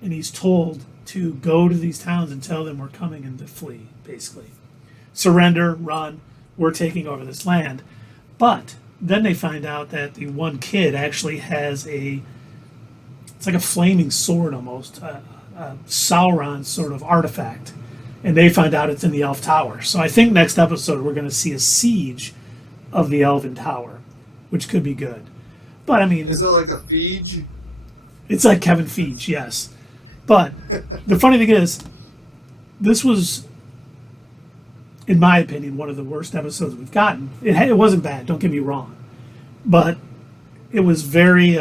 and he's told to go to these towns and tell them we're coming and to flee, basically. Surrender, run, we're taking over this land. But then they find out that the one kid actually has it's like a flaming sword almost, a Sauron sort of artifact. And they find out it's in the Elf Tower. So I think next episode we're going to see a siege of the Elven Tower, which could be good. But I mean, Is it like a Feige? it's like Kevin Feige, yes. But the funny thing is, this was, in my opinion, one of the worst episodes we've gotten. It wasn't bad, don't get me wrong. But it was very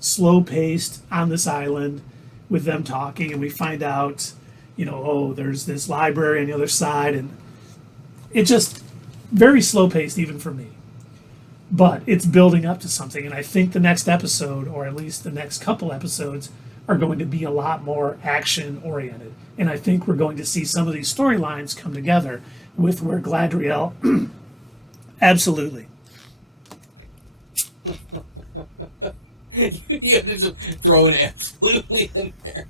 slow-paced on this island with them talking, and we find out, there's this library on the other side, and it just, very slow-paced even for me. But it's building up to something, and I think the next episode, or at least the next couple episodes, are going to be a lot more action-oriented. And I think we're going to see some of these storylines come together with where Galadriel... Absolutely. You have to just throw an absolutely in there.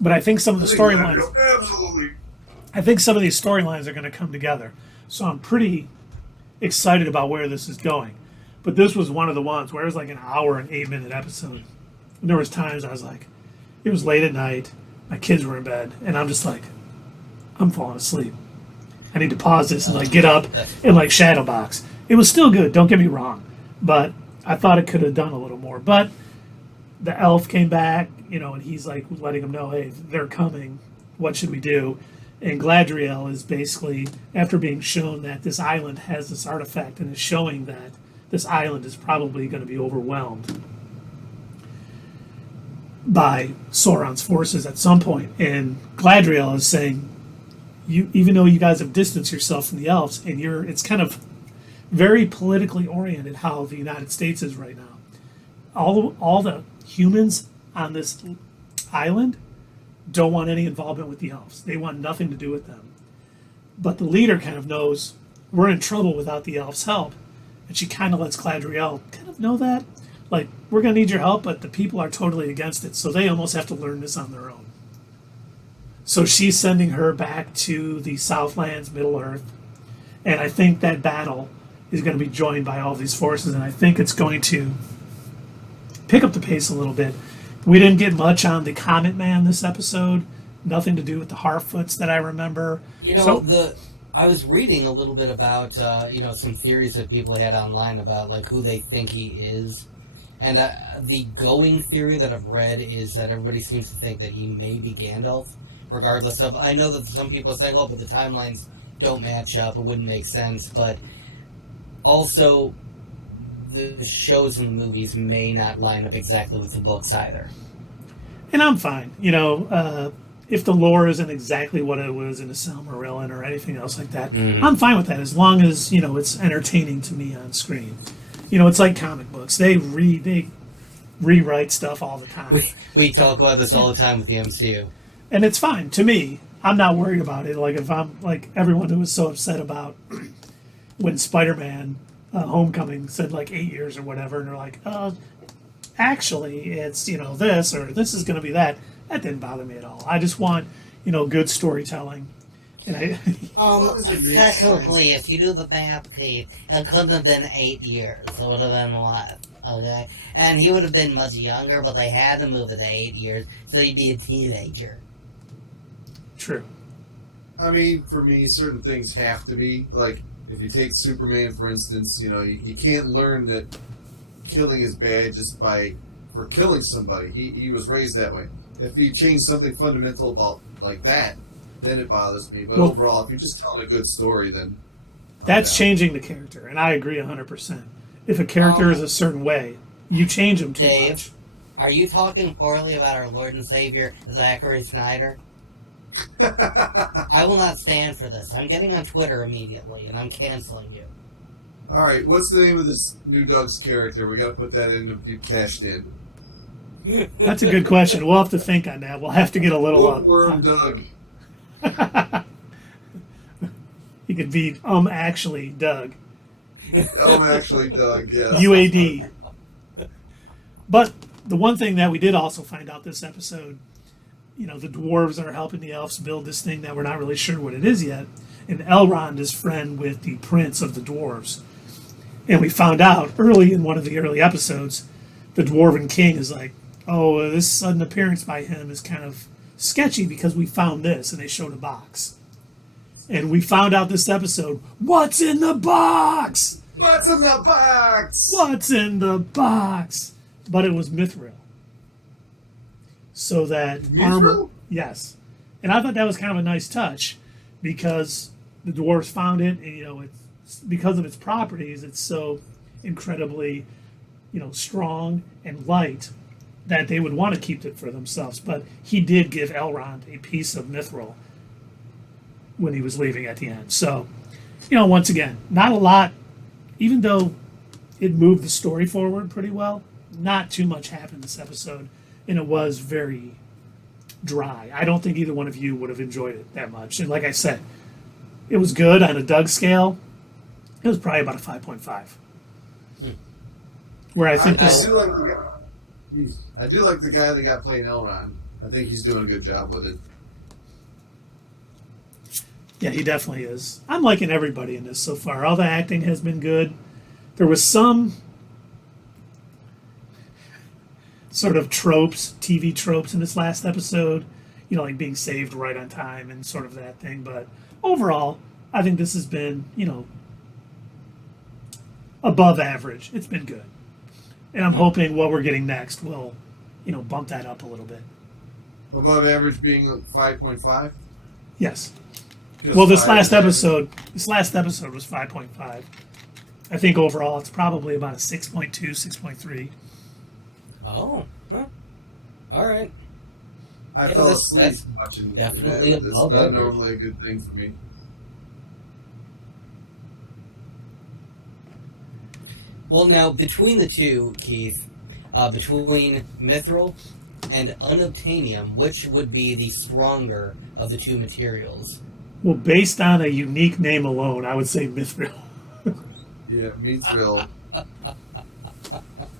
But I think some of the storylines... Absolutely. I think some of these storylines are going to come together. So I'm pretty excited about where this is going. But this was one of the ones where it was like an hour and 8-minute episode. And there was times I was like, it was late at night, my kids were in bed, and I'm just like, I'm falling asleep. I need to pause this and get up and shadow box. It was still good, don't get me wrong, but I thought it could have done a little more. But the elf came back, and he's letting them know, hey, they're coming. What should we do? And Galadriel is basically, after being shown that this island has this artifact and is showing that this island is probably going to be overwhelmed by Sauron's forces at some point. And Galadriel is saying, you, even though you guys have distanced yourself from the elves, and it's kind of very politically oriented how the United States is right now. All the humans on this island don't want any involvement with the elves. They want nothing to do with them. But the leader kind of knows we're in trouble without the elves' help, and she kind of lets Gladriel kind of know that. Like, we're going to need your help, but the people are totally against it, so they almost have to learn this on their own. So she's sending her back to the Southlands, Middle Earth, and I think that battle is going to be joined by all these forces, and I think it's going to pick up the pace a little bit. We didn't get much on the Comet Man this episode. Nothing to do with the Harfoots that I remember. You know, I was reading a little bit about, some theories that people had online about, like, who they think he is. And the going theory that I've read is that everybody seems to think that he may be Gandalf, regardless of... I know that some people are saying, oh, but the timelines don't match up, it wouldn't make sense, but also the shows and the movies may not line up exactly with the books either. And I'm fine. If the lore isn't exactly what it was in a Silmarillion or anything else like that, I'm fine with that as long as, it's entertaining to me on screen. It's like comic books. They rewrite stuff all the time. We talk about this all the time with the MCU. And it's fine. To me, I'm not worried about it. Like, if I'm, like, everyone who was so upset about when Spider-Man Homecoming said, like, 8 years or whatever, and they're like, actually, it's, this, or this is going to be that. That didn't bother me at all. I just want, good storytelling. And technically, if you do the math, Keith, it couldn't have been 8 years. It would have been what? Okay? And he would have been much younger, but they had to move it to 8 years, so he'd be a teenager. True. I mean, for me, certain things have to be. Like, if you take Superman, for instance, you can't learn that killing is bad just for killing somebody. He was raised that way. If you change something fundamental about like that, then it bothers me. But overall, if you're just telling a good story, then that's changing the character, and I agree 100%. If a character is a certain way, you change them too much. Are you talking poorly about our Lord and Savior, Zachary Snyder? I will not stand for this. I'm getting on Twitter immediately, and I'm canceling you. All right, what's the name of this new Doug's character? We got to put that in to be cashed in. That's a good question. We'll have to think on that. We'll have to get a little... Bookworm Doug. He could be, actually, Doug. Actually, Doug, yes. UAD. But the one thing that we did also find out this episode, the dwarves are helping the elves build this thing that we're not really sure what it is yet. And Elrond is friend with the prince of the dwarves. And we found out early in one of the early episodes, the dwarven king is like, oh, this sudden appearance by him is kind of sketchy because we found this, and they showed a box. And we found out this episode, what's in the box? What's in the box? What's in the box? But it was Mithril. So that armor... Yes. And I thought that was kind of a nice touch because the dwarves found it, and, it's because of its properties, it's so incredibly, strong and light that they would want to keep it for themselves. But he did give Elrond a piece of Mithril when he was leaving at the end. So, once again, not a lot, even though it moved the story forward pretty well, not too much happened this episode, and it was very dry. I don't think either one of you would have enjoyed it that much. And like I said, it was good on a Doug scale. It was probably about a 5.5. Where I think I do like the guy that got playing Elrond. I think he's doing a good job with it. Yeah, he definitely is. I'm liking everybody in this so far. All the acting has been good. There was some sort of tropes, TV tropes in this last episode, like being saved right on time and sort of that thing. But overall, I think this has been, above average. It's been good. And I'm hoping what we're getting next will, bump that up a little bit. Above average being 5.5? Yes. Well, this last episode was 5.5. I think overall it's probably about a 6.2, 6.3. Oh, huh. All right. I Yeah, fell that's- asleep that's watching definitely it. It's above not average. normally a good thing for me. Well, now, between the two, Keith, between mithril and unobtainium, which would be the stronger of the two materials? Well, based on a unique name alone, I would say Mithril. Yeah, mithril.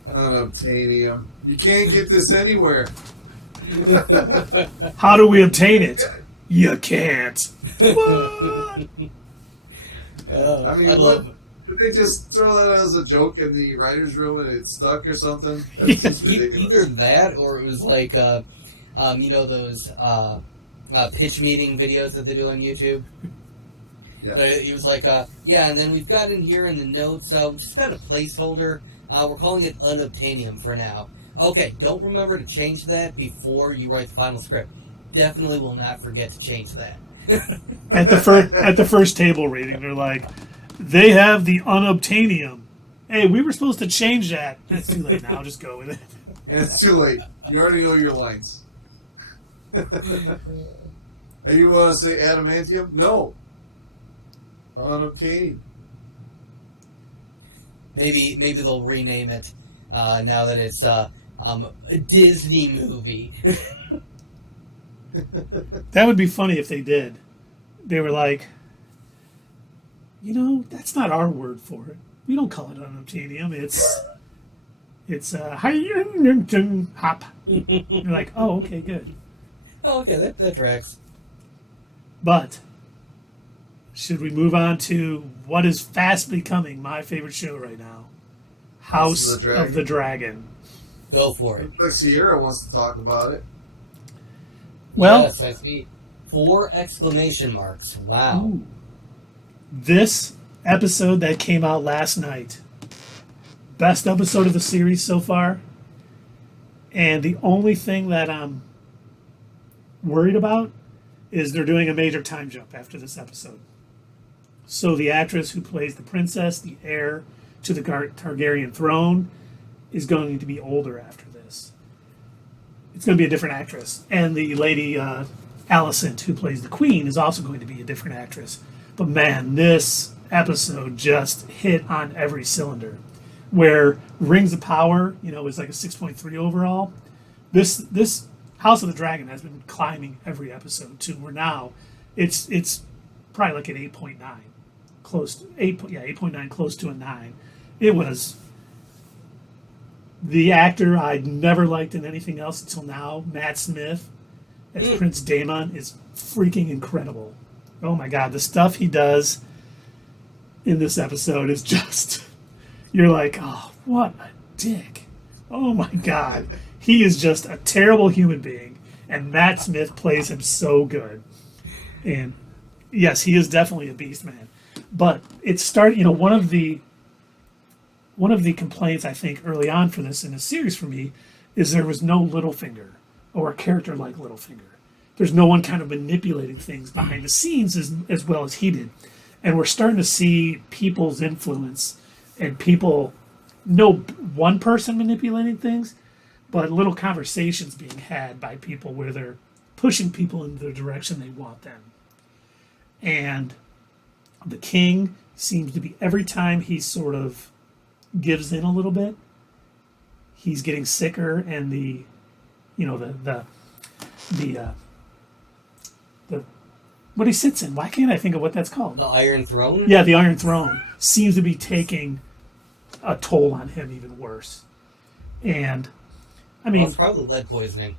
Unobtainium. You can't get this anywhere. How do we obtain it? You can't. What? I mean, I what? love. Did they just throw that as a joke in the writer's room and it stuck or something? That's just ridiculous. Either that, or it was like, you know, those pitch meeting videos that they do on YouTube. Yeah. He was like, yeah, and then we've got in here in the notes, we've just got a placeholder. We're calling it unobtainium for now. Okay, don't remember to change that before you write the final script. Definitely will not forget to change that. At the first table reading, they're like, they have the unobtainium. Hey, we were supposed to change that. It's too late now. Just go with it. And it's too late. You already know your lines. And you want to say adamantium? No. Unobtainium. Maybe they'll rename it now that it's a Disney movie. That would be funny if they did. They were like, you know, that's not our word for it. We don't call it unobtainium. It's hop. You're like, oh, okay, good. Oh, okay, that tracks. But should we move on to what is fast becoming my favorite show right now? House of the Dragon. Go for it. Like Sierra wants to talk about it. Well, Yes, I see 4 exclamation marks. Wow. ooh, this episode that came out last night, best episode of the series so far. And the only thing that I'm worried about is they're doing a major time jump after this episode. So the actress who plays the princess, the heir to the Targaryen throne, is going to be older after this. It's going to be a different actress. And the lady, Alicent, who plays the queen, is also going to be a different actress. But man, this episode just hit on every cylinder. Where Rings of Power, you know, is like a 6.3 overall. This House of the Dragon has been climbing every episode too. Where now it's probably like an 8.9, close to 8.9, close to a 9. It was the actor I'd never liked in anything else until now, Matt Smith as Prince Daemon, is freaking incredible. Oh my god, the stuff he does in this episode is just, you're like, oh, what a dick. Oh my god. He is just a terrible human being, and Matt Smith plays him so good. And yes, he is definitely a beast man. But it started, you know, one of the complaints I think early on for this in the series for me is there was no Littlefinger or a character like Littlefinger. There's no one kind of manipulating things behind the scenes as well as he did. And we're starting to see people's influence and people, no one person manipulating things, but little conversations being had by people where they're pushing people in the direction they want them. And the king seems to be, every time he sort of gives in a little bit, he's getting sicker, and the what he sits in, why can't I think of what that's called? The Iron Throne? Yeah, the Iron Throne seems to be taking a toll on him even worse. And I mean, Well, it's probably lead poisoning.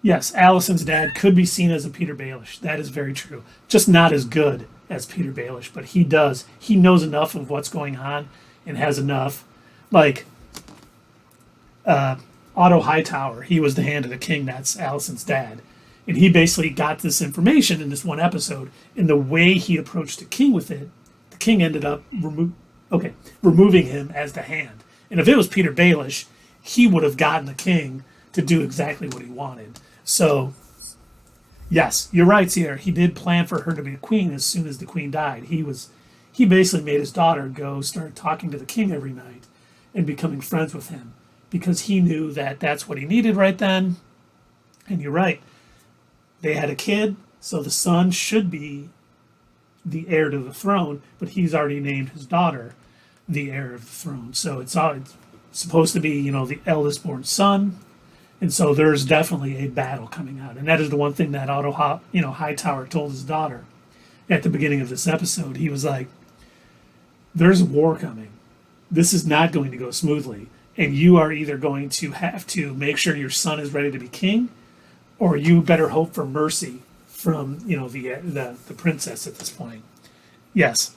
yes, Alicent's dad could be seen as a Peter Baelish. That is very true. Just not as good as Peter Baelish, but he knows enough of what's going on and has enough. Like Otto Hightower, he was the Hand of the King. That's Alicent's dad. And he basically got this information in this one episode. And the way he approached the king with it, the king ended up removing him as the Hand. And if it was Peter Baelish, he would have gotten the king to do exactly what he wanted. So, yes, you're right, Sierra. He did plan for her to be the queen as soon as the queen died. He basically made his daughter go start talking to the king every night and becoming friends with him because he knew that that's what he needed right then. And you're right. They had a kid, so the son should be the heir to the throne, but he's already named his daughter the heir of the throne. So it's supposed to be, the eldest born son. And so there's definitely a battle coming out. And that is the one thing that Hightower told his daughter at the beginning of this episode. He was like, there's a war coming. This is not going to go smoothly. And you are either going to have to make sure your son is ready to be king, or you better hope for mercy from, the princess at this point. Yes.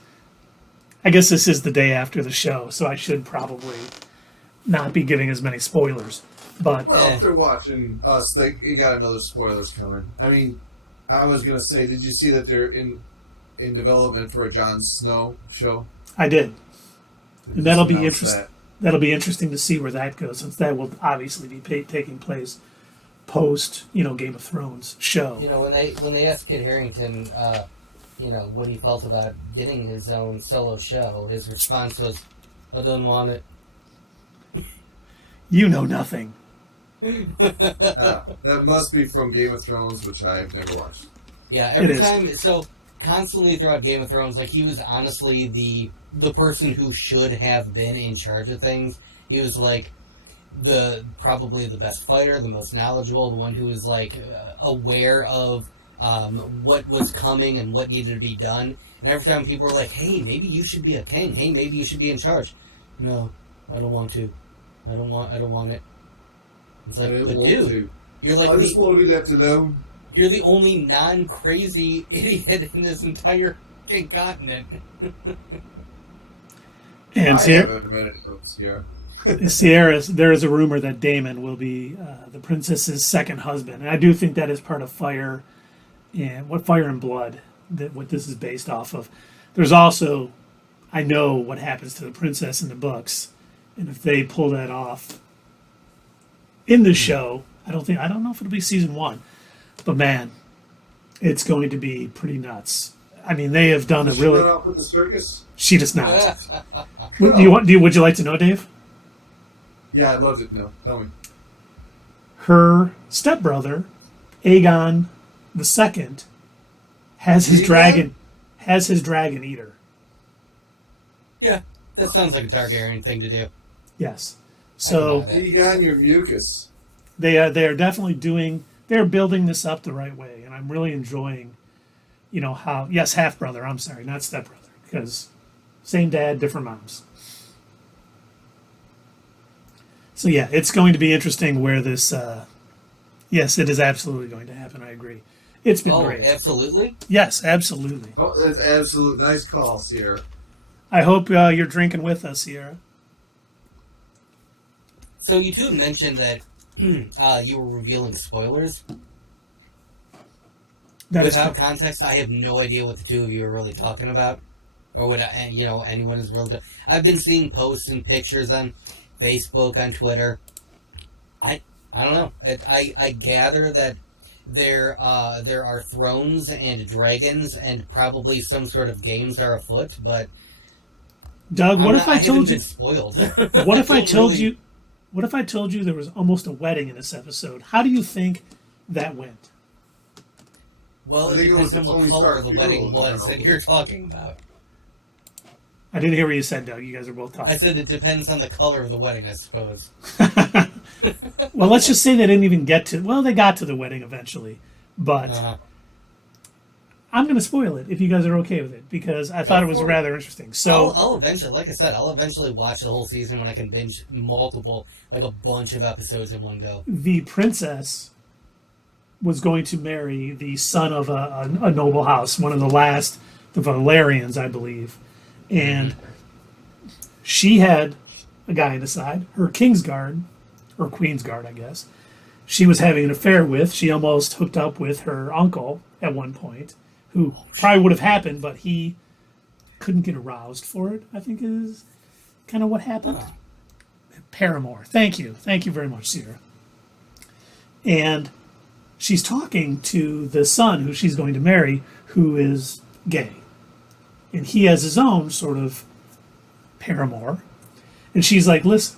I guess this is the day after the show, so I should probably not be giving as many spoilers. But well, after watching us, you got another spoilers coming. I mean, I was gonna say, did you see that they're in development for a Jon Snow show? I did, and that'll be interesting. That'll be interesting to see where that goes, since that will obviously be taking place post, Game of Thrones show. When they asked Kit Harington, what he felt about getting his own solo show, his response was, "I don't want it." You know nothing. That must be from Game of Thrones, which I've never watched. Yeah, every time. So constantly throughout Game of Thrones, he was honestly the person who should have been in charge of things. He was probably the best fighter, the most knowledgeable, the one who was aware of what was coming and what needed to be done. And every time people were like, "Hey, maybe you should be a king. Hey, maybe you should be in charge." No, I don't want to. I don't want it. It's like, but dude, you're I just want to be left alone. You're the only non-crazy idiot in this entire continent. And Sierra, there is a rumor that Daemon will be the princess's second husband, and I do think that is part of Fire and Blood, what this is based off of. There's also, I know what happens to the princess in the books, and if they pull that off in the show, I don't know if it'll be season 1, but man, it's going to be pretty nuts. I mean, they have done a really. She run off with the circus? She does not. Would you like to know, Dave? Yeah, I'd love to know. Tell me. Her stepbrother, Aegon II, has his dragon eater. Yeah, that sounds like a Targaryen thing to do. Yes. So Eugene, your mucus. They are definitely they're building this up the right way, and I'm really enjoying, how half brother. I'm sorry, not stepbrother, because same dad, different moms. So yeah, it's going to be interesting where this. Yes, it is absolutely going to happen. I agree. It's been great. Absolutely. Yes, absolutely. Oh, that's absolutely nice call, Sierra. I hope you're drinking with us, Sierra. So you two mentioned that you were revealing spoilers. Without context, I have no idea what the two of you are really talking about, or what anyone is really. I've been seeing posts and pictures on Facebook, on Twitter. I don't know. I gather that there are thrones and dragons and probably some sort of games are afoot, but Doug, what if I told you? Spoiled. What if I told you? What if I told you there was almost a wedding in this episode? How do you think that went? Well, it depends on what color the wedding was that you're talking about. I didn't hear what you said, Doug. You guys are both talking. I said it depends on the color of the wedding, I suppose. Well, let's just say they didn't even get to... Well, they got to the wedding eventually. But I'm going to spoil it if you guys are okay with it, because I thought it was rather interesting. So I'll eventually, like I said, I'll eventually watch the whole season when I can binge a bunch of episodes in one go. The princess was going to marry the son of a noble house, one of the last, the Valerians, I believe. And she had a guy on the side, her Kingsguard, or Queensguard, I guess, she was having an affair with. She almost hooked up with her uncle at one point, who probably would have happened, but he couldn't get aroused for it, I think is kind of what happened. Paramore. Thank you. Thank you very much, Sierra. And she's talking to the son who she's going to marry, who is gay. And he has his own sort of paramour. And she's like, listen.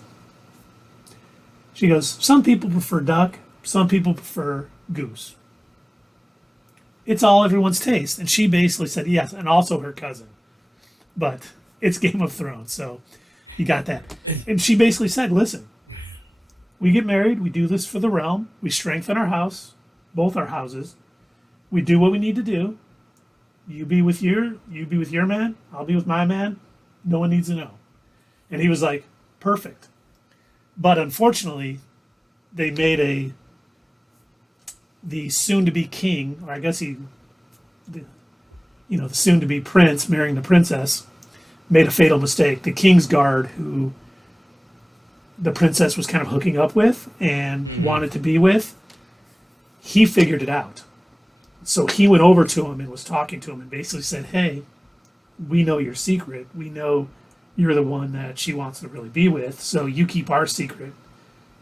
She goes, some people prefer duck, some people prefer goose. It's all everyone's taste. And she basically said yes, and also her cousin. But it's Game of Thrones, so you got that. And she basically said, listen, we get married, we do this for the realm, we strengthen our house, both our houses, we do what we need to do. You be with your man, I'll be with my man, no one needs to know. And he was like, perfect. But unfortunately, they made the soon-to-be king, or I guess the soon-to-be prince marrying the princess, made a fatal mistake. The King's Guard, who the princess was kind of hooking up with and wanted to be with, he figured it out. So he went over to him and was talking to him and basically said, hey, we know your secret. We know you're the one that she wants to really be with, so you keep our secret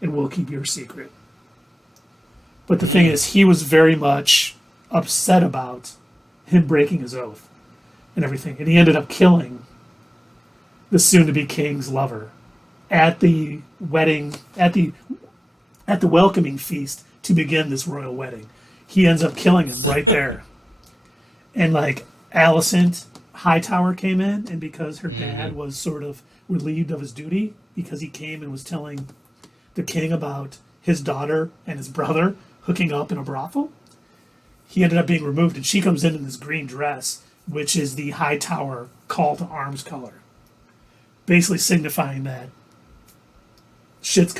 and we'll keep your secret. But the thing is, he was very much upset about him breaking his oath and everything. And he ended up killing the soon-to-be king's lover at the wedding, at the welcoming feast to begin this royal wedding. He ends up killing him right there. And like Alicent Hightower came in, and because her dad was sort of relieved of his duty, because he came and was telling the king about his daughter and his brother hooking up in a brothel, he ended up being removed. And she comes in this green dress, which is the Hightower call to arms color, basically signifying that shit's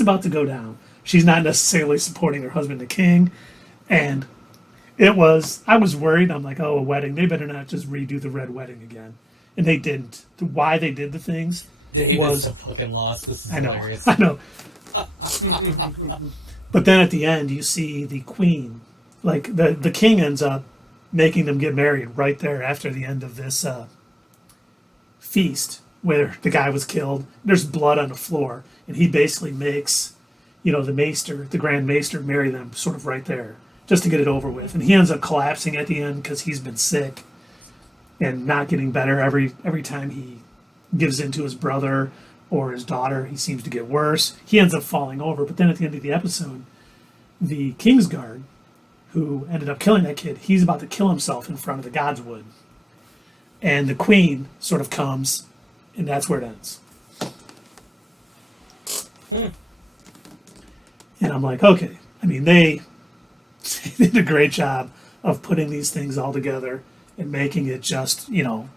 about to go down. She's not necessarily supporting her husband, the king. And I was worried. I'm like, oh, a wedding. They better not just redo the red wedding again. And they didn't. Why they did the things was so fucking lost. This is hilarious. I know. But then at the end, you see the queen. Like, the king ends up making them get married right there after the end of this feast where the guy was killed. There's blood on the floor. And he basically makes, the Grand Maester marry them sort of right there, just to get it over with. And he ends up collapsing at the end because he's been sick and not getting better. Every time he gives in to his brother or his daughter, he seems to get worse. He ends up falling over. But then at the end of the episode, the King's Guard, who ended up killing that kid, he's about to kill himself in front of the Godswood. And the queen sort of comes, and that's where it ends. And I'm like, okay. I mean, they did a great job of putting these things all together and making it just, an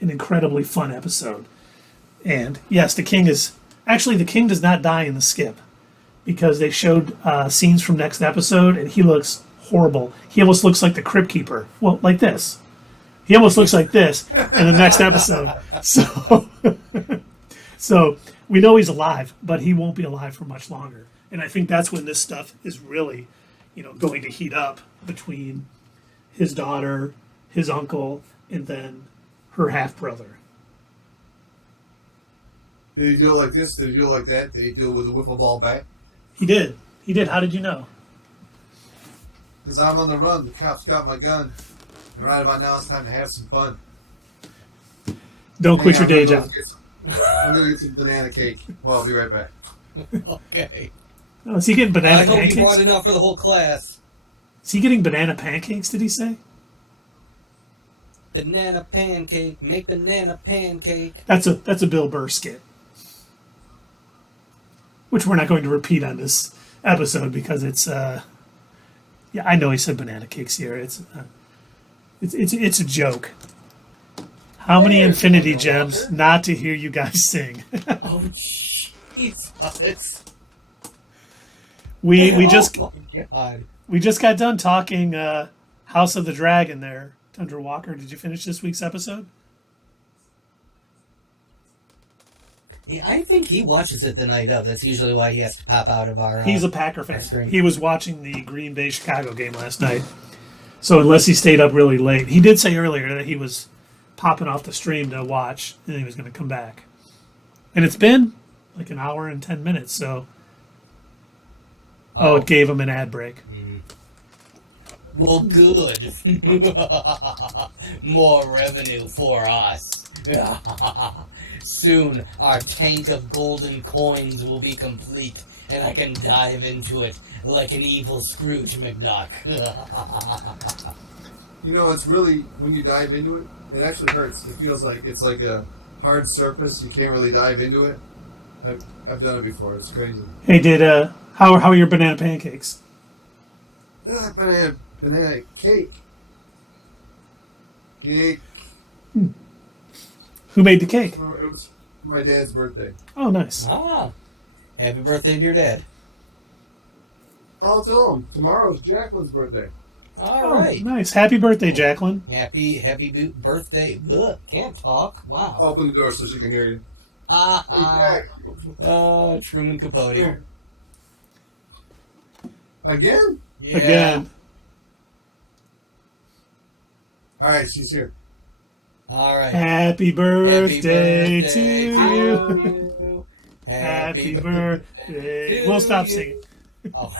incredibly fun episode. And yes, the king does not die in the skip, because they showed scenes from next episode, and he looks horrible. He almost looks like the Crypt Keeper. Well, like this. He almost looks like this in the next episode. So we know he's alive, but he won't be alive for much longer. And I think that's when this stuff is really, going to heat up between his daughter, his uncle, and then her half-brother. Did he do it like this? Did he do it like that? Did he do it with a wiffle ball bat? He did. How did you know? Because I'm on the run. The cops got my gun. And right about now, it's time to have some fun. Don't quit your day job. I'm going to get some banana cake. Well, I'll be right back. Okay. Oh, is he getting banana pancakes? I hope you brought enough for the whole class. Is he getting banana pancakes, did he say? Banana pancake, make banana pancake. That's a Bill Burr skit, which we're not going to repeat on this episode because it's I know he said banana cakes here. It's a joke. How many infinity gems not to hear you guys sing? Oh, Jesus. We just oh my God. We just got done talking House of the Dragon there. Tundra Walker, did you finish this week's episode? Yeah, I think he watches it the night of. That's usually why he has to pop out of our... He's a Packer fan. Screen. He was watching the Green Bay-Chicago game last night. So unless he stayed up really late. He did say earlier that he was popping off the stream to watch, and then he was going to come back. And it's been like an hour and 10 minutes, so... Oh, it gave him an ad break. Well, good. More revenue for us. Soon, our tank of golden coins will be complete, and I can dive into it like an evil Scrooge McDuck. You know, it's really, when you dive into it, it actually hurts. It feels like it's like a hard surface. You can't really dive into it. I've done it before. It's crazy. Hey, how are your banana pancakes? Yeah, banana cake. Cake. Who made the cake? It was for my dad's birthday. Oh, nice. Ah, happy birthday to your dad. I'll tell him. Tomorrow's Jacqueline's birthday. All right. Nice. Happy birthday, Jacqueline. Happy birthday. Ugh, can't talk. Wow. Open the door so she can hear you. Ah, Hey, Truman Capote. Jack. Again? Yeah. Again. All right, she's here. All right. Happy birthday, to to you. you. Happy birthday. to We'll stop you. singing. Oh.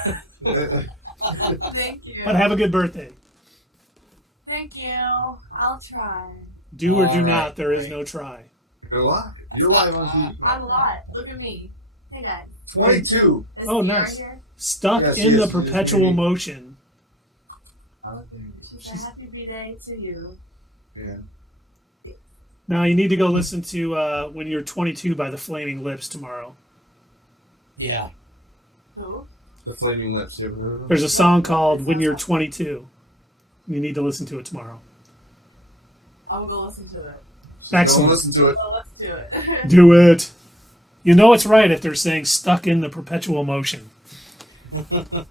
Thank you. But have a good birthday. Thank you. I'll try. Do or do All right, not. There is great. no try. You're live. You're live on TV. I'm a lot. Look at me. Hey guys. 22. Is Oh, Nia nice. Here? Stuck Yes, in yes, the it is perpetual maybe. motion. She said happy birthday to you. Yeah. Now you need to go listen to When You're 22 by the Flaming Lips tomorrow. Yeah. Who? The Flaming Lips. You ever heard of them? There's a song called When You're 22. You need to listen to it tomorrow. I'm gonna go listen to it. Excellent. Don't listen to it. Well, let's do it. Do it. You know it's right if they're saying stuck in the perpetual motion. You know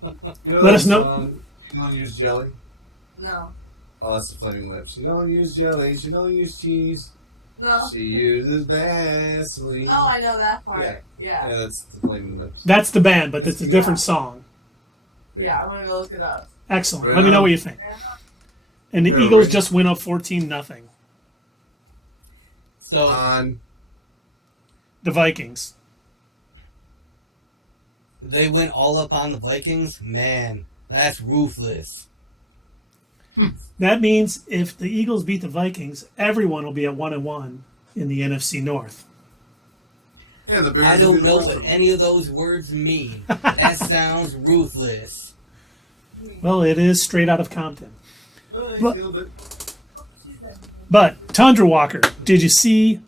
Let that us know- song, You don't use jelly. No. Oh, that's the Flaming Lips. You don't use jellies. You don't use cheese. No. She uses Vaseline. Oh, I know that part. Yeah. Yeah. Yeah, that's the Flaming Lips. That's the band, but it's a different song. Yeah, I'm gonna go look it up. Excellent. Right Let me know on. what you think. And the Yeah, Eagles right. just went up 14-0. So On. The Vikings. they went all up on the Vikings. Man, that's ruthless. That means if the Eagles beat the Vikings, everyone will be at 1-1 in the NFC North. Yeah, the Bears I will be don't the know worst what of them. any of those words mean. That sounds ruthless. Well, it is straight out of Compton. They killed it. But, Tundra Walker, did you see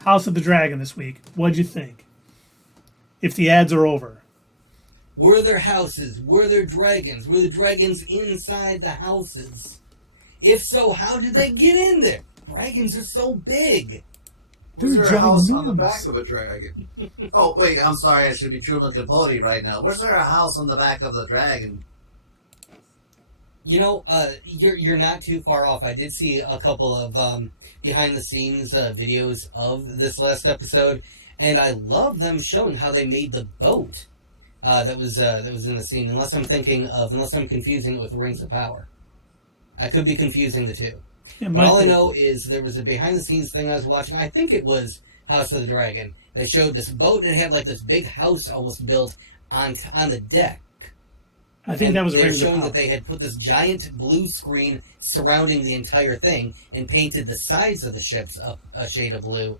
House of the Dragon this week? What'd you think? If the ads are over. Were there houses? Were there dragons? Were the dragons inside the houses? If so, how did they get in there? Dragons are so big. Was They're there a house on the ginormous. back of a dragon? Oh, wait, I'm sorry. I should be Truman Capote right now. Was there a house on the back of the dragon? You know, you're not too far off. I did see a couple of behind the scenes videos of this last episode, and I love them showing how they made the boat that was in the scene. Unless I'm confusing it with Rings of Power. I could be confusing the two. Yeah, But might all I be. know is there was a behind the scenes thing I was watching. I think it was House of the Dragon. They showed this boat and it had like this big house almost built on the deck. I think And that was they were Rings of showing Power. that they had put this giant blue screen surrounding the entire thing and painted the sides of the ships a shade of blue.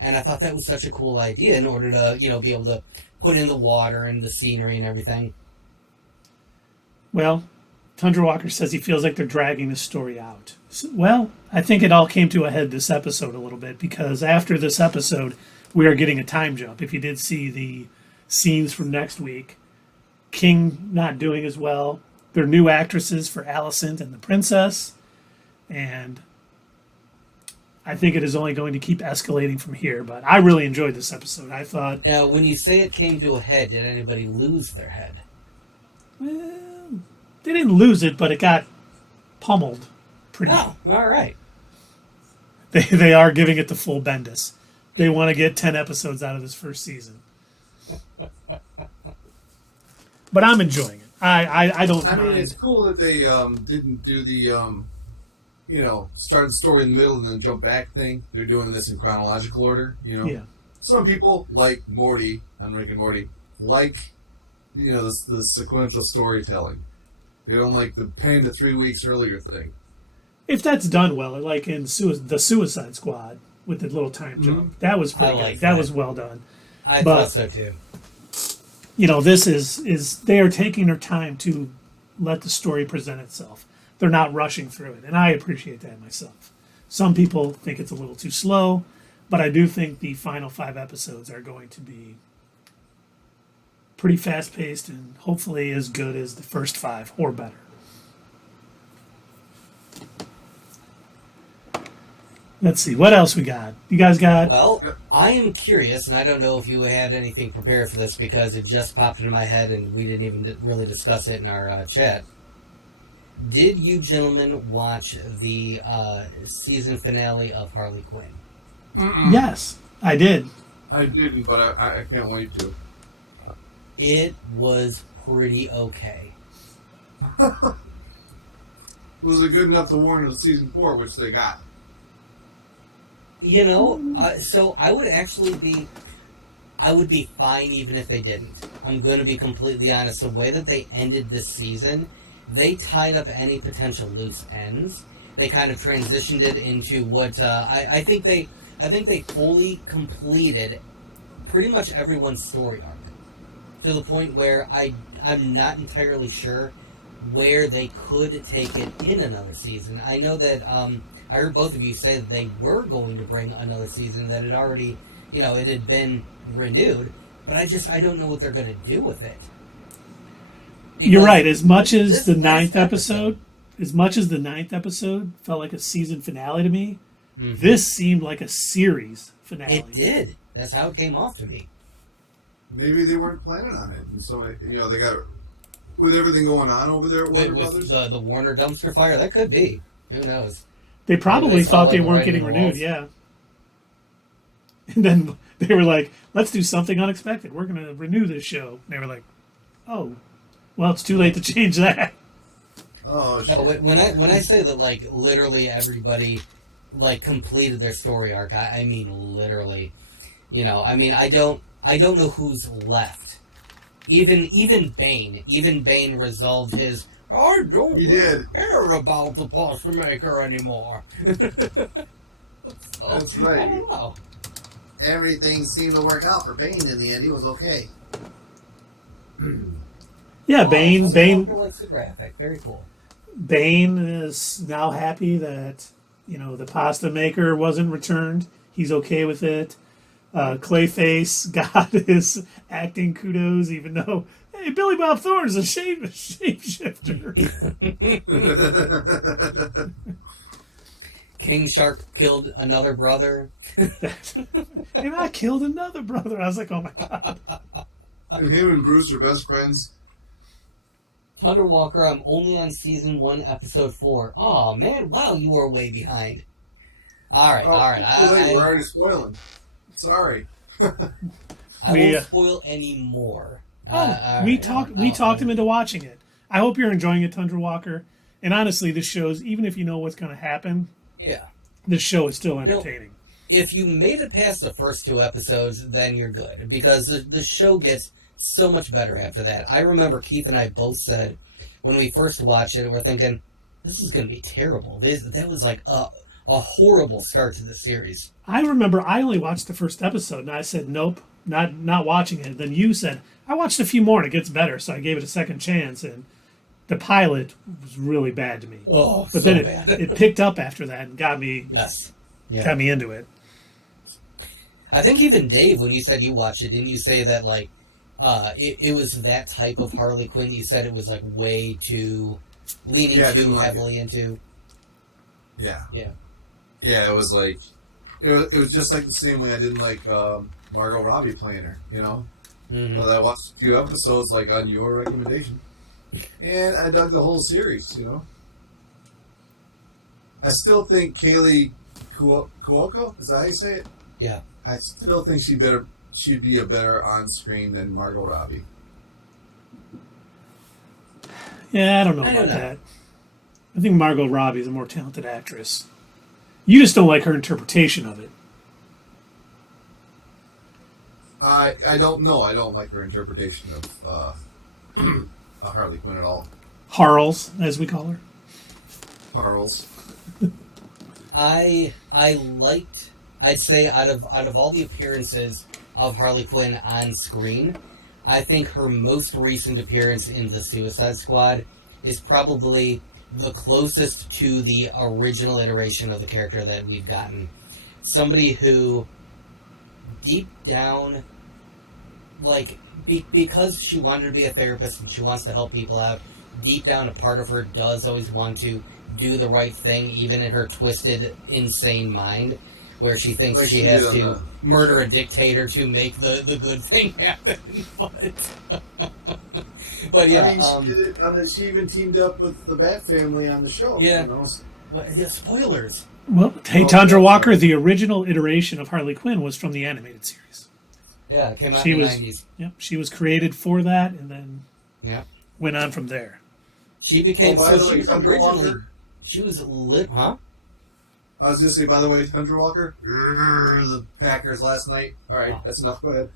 And I thought that was such a cool idea in order to, be able to put in the water and the scenery and everything. Well, Tundra Walker says he feels like they're dragging the story out. Well, I think it all came to a head this episode a little bit because after this episode, we are getting a time jump. If you did see the scenes from next week, King not doing as well. They're new actresses for Alicent and the Princess, and I think it is only going to keep escalating from here. But I really enjoyed this episode. I thought, Now, when you say it came to a head, did anybody lose their head? well, they didn't lose it, but it got pummeled pretty. Oh, all right. They are giving it the full Bendis. They want to get 10 episodes out of this first season. But I'm enjoying it. I don't I mean, mind. it's cool that they didn't do the, start the story in the middle and then jump back thing. They're doing this in chronological order, Yeah. Some people, like Morty on Rick and Morty, like, the sequential storytelling. They don't like the 10 to 3 weeks earlier thing. If that's done well, like in the Suicide Squad, with the little time jump. That was pretty I good. like That that. was well done. I But- thought so too. This is they are taking their time to let the story present itself. They're not rushing through it, and I appreciate that myself. Some people think it's a little too slow, but I do think the final 5 episodes are going to be pretty fast paced and hopefully as good as the first 5 or better. Let's see what else we got. You guys got? Well, I am curious, and I don't know if you had anything prepared for this because it just popped into my head and we didn't even really discuss it in our chat. Did you gentlemen watch the season finale of Harley Quinn? Yes, I did. I didn't, but I can't wait to. It was pretty okay. Was it good enough to warrant a season 4, which they got? So I would actually I would be fine even if they didn't. I'm going to be completely honest. The way that they ended this season, they tied up any potential loose ends. They kind of transitioned it into what I think they fully completed pretty much everyone's story arc to the point where I'm not entirely sure where they could take it in another season. I know that I heard both of you say that they were going to bring another season, that it already, it had been renewed, but I don't know what they're going to do with it. You're Because right. As much as this the next ninth episode felt like a season finale to me, this seemed like a series finale. It did. That's how it came off to me. Maybe they weren't planning on it, and so they got with everything going on over there at Warner With Brothers. the Warner dumpster fire, that could be. Who knows? They probably Maybe they saw, thought they like, the weren't writing getting on the renewed, walls. yeah. And then they were like, let's do something unexpected. We're going to renew this show. And they were like, oh, well, it's too late to change that. Oh shit! No, when I say that, like, literally everybody, like, completed their story arc, I mean literally. I don't know who's left. Even Bane resolved his, I don't He really did. care about the pasta maker anymore. That's I right. don't know. Everything seemed to work out for Bane in the end. He was okay. Yeah, Oh, Bane Walker likes the graphic. Very cool. Bane is now happy that, the pasta maker wasn't returned. He's okay with it. Clayface got his acting kudos, even though, hey, Billy Bob Thorne's a shapeshifter. King Shark killed another brother. And I killed another brother. I was like, oh my God. And him and Bruce are best friends. Thunder Walker, I'm only on season 1, episode 4. Oh man, wow, you are way behind. All right. Too late. We're already spoiling. Sorry. I won't spoil any more. We talked him into watching it. I hope you're enjoying it, Tundra Walker. And honestly, this shows, even if you know what's going to happen, Yeah. this show is still entertaining. If you made it past the first 2 episodes, then you're good. Because the show gets so much better after that. I remember Keith and I both said, when we first watched it, we're thinking, this is going to be terrible. That was like a horrible start to the series. I remember I only watched the first episode, and I said, nope, not watching it. Then you said, I watched a few more, and it gets better. So I gave it a second chance, and the pilot was really bad to me. Oh, But so then bad. it picked up after that and got me Yes. Yeah. got me into it. I think even Dave, when you said you watched it, didn't you say that, like, it was that type of Harley Quinn? You said it was, like, way too leaning Yeah, I too didn't like heavily into. Yeah. Yeah. Yeah, it was like it was just like the same way I didn't like Margot Robbie playing her. Mm-hmm. But I watched a few episodes like on your recommendation, and I dug the whole series. I still think Kaylee Cuoco, is that how you say it? Yeah. I still think she'd be a better on screen than Margot Robbie. Yeah, I don't know I about don't know. that. I think Margot Robbie is a more talented actress. You just don't like her interpretation of it. I don't know. I don't like her interpretation of Harley Quinn at all. Harls, as we call her. Charles. I liked I'd say out of all the appearances of Harley Quinn on screen, I think her most recent appearance in the Suicide Squad is probably the closest to the original iteration of the character that we've gotten. Somebody who, deep down, like, because she wanted to be a therapist and she wants to help people out, deep down a part of her does always want to do the right thing, even in her twisted, insane mind, where she thinks Like she she has did on to murder a dictator to make the good thing happen. But yeah, I mean, she did it she even teamed up with the Bat Family on the show. Yeah. You know? yeah, spoilers. Well, hey, Tundra Walker, the original iteration of Harley Quinn was from the animated series. Yeah, it came out She in the was- 90s. Yep, she was created for that, and then Yeah. went on from there. She became, Oh, by so the she way, was Tundra originally, Walker? she was lit, huh? I was going to say, by the way, Tundra Walker, the Packers last night. All right, that's enough. Go ahead.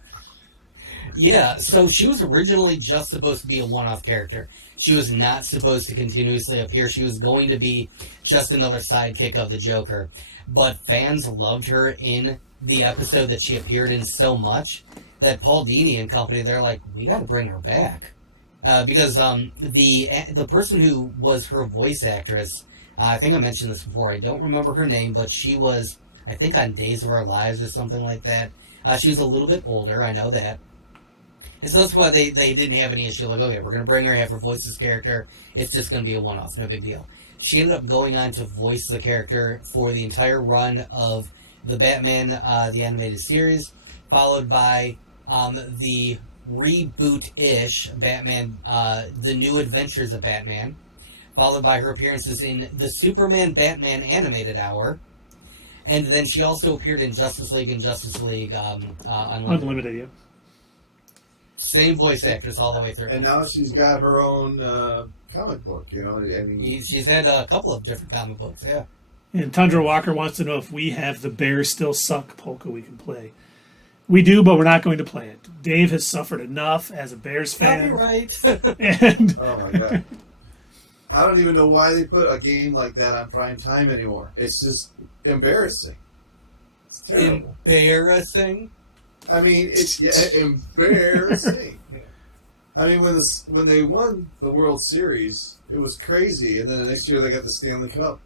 Yeah, so she was originally just supposed to be a one-off character. She was not supposed to continuously appear. She was going to be just another sidekick of the Joker. But fans loved her in the episode that she appeared in so much that Paul Dini and company, they're like, we got to bring her back. Because the person who was her voice actress, I think I mentioned this before, I don't remember her name, but she was, I think, on Days of Our Lives or something like that. She was a little bit older, I know that. And so that's why they didn't have any issue. Like, okay, we're going to bring her, have her voice this character. It's just going to be a one-off, no big deal. She ended up going on to voice the character for the entire run of the Batman, the animated series, followed by the reboot-ish Batman, The New Adventures of Batman, followed by her appearances in the Superman Batman animated hour, and then she also appeared in Justice League and Justice League Unlimited. Unlimited, yeah. Same voice actress all the way through. And now she's got her own comic book, you know. I mean, She's had a couple of different comic books, yeah. And Tundra Walker wants to know if we have the Bears Still Suck polka we can play. We do, but we're not going to play it. Dave has suffered enough as a Bears fan. Copyright. And oh my god. I don't even know why they put a game like that on prime time anymore. It's just embarrassing. It's terrible. Embarrassing. I mean, it's embarrassing. I mean, when they won the World Series, it was crazy, and then the next year they got the Stanley Cup.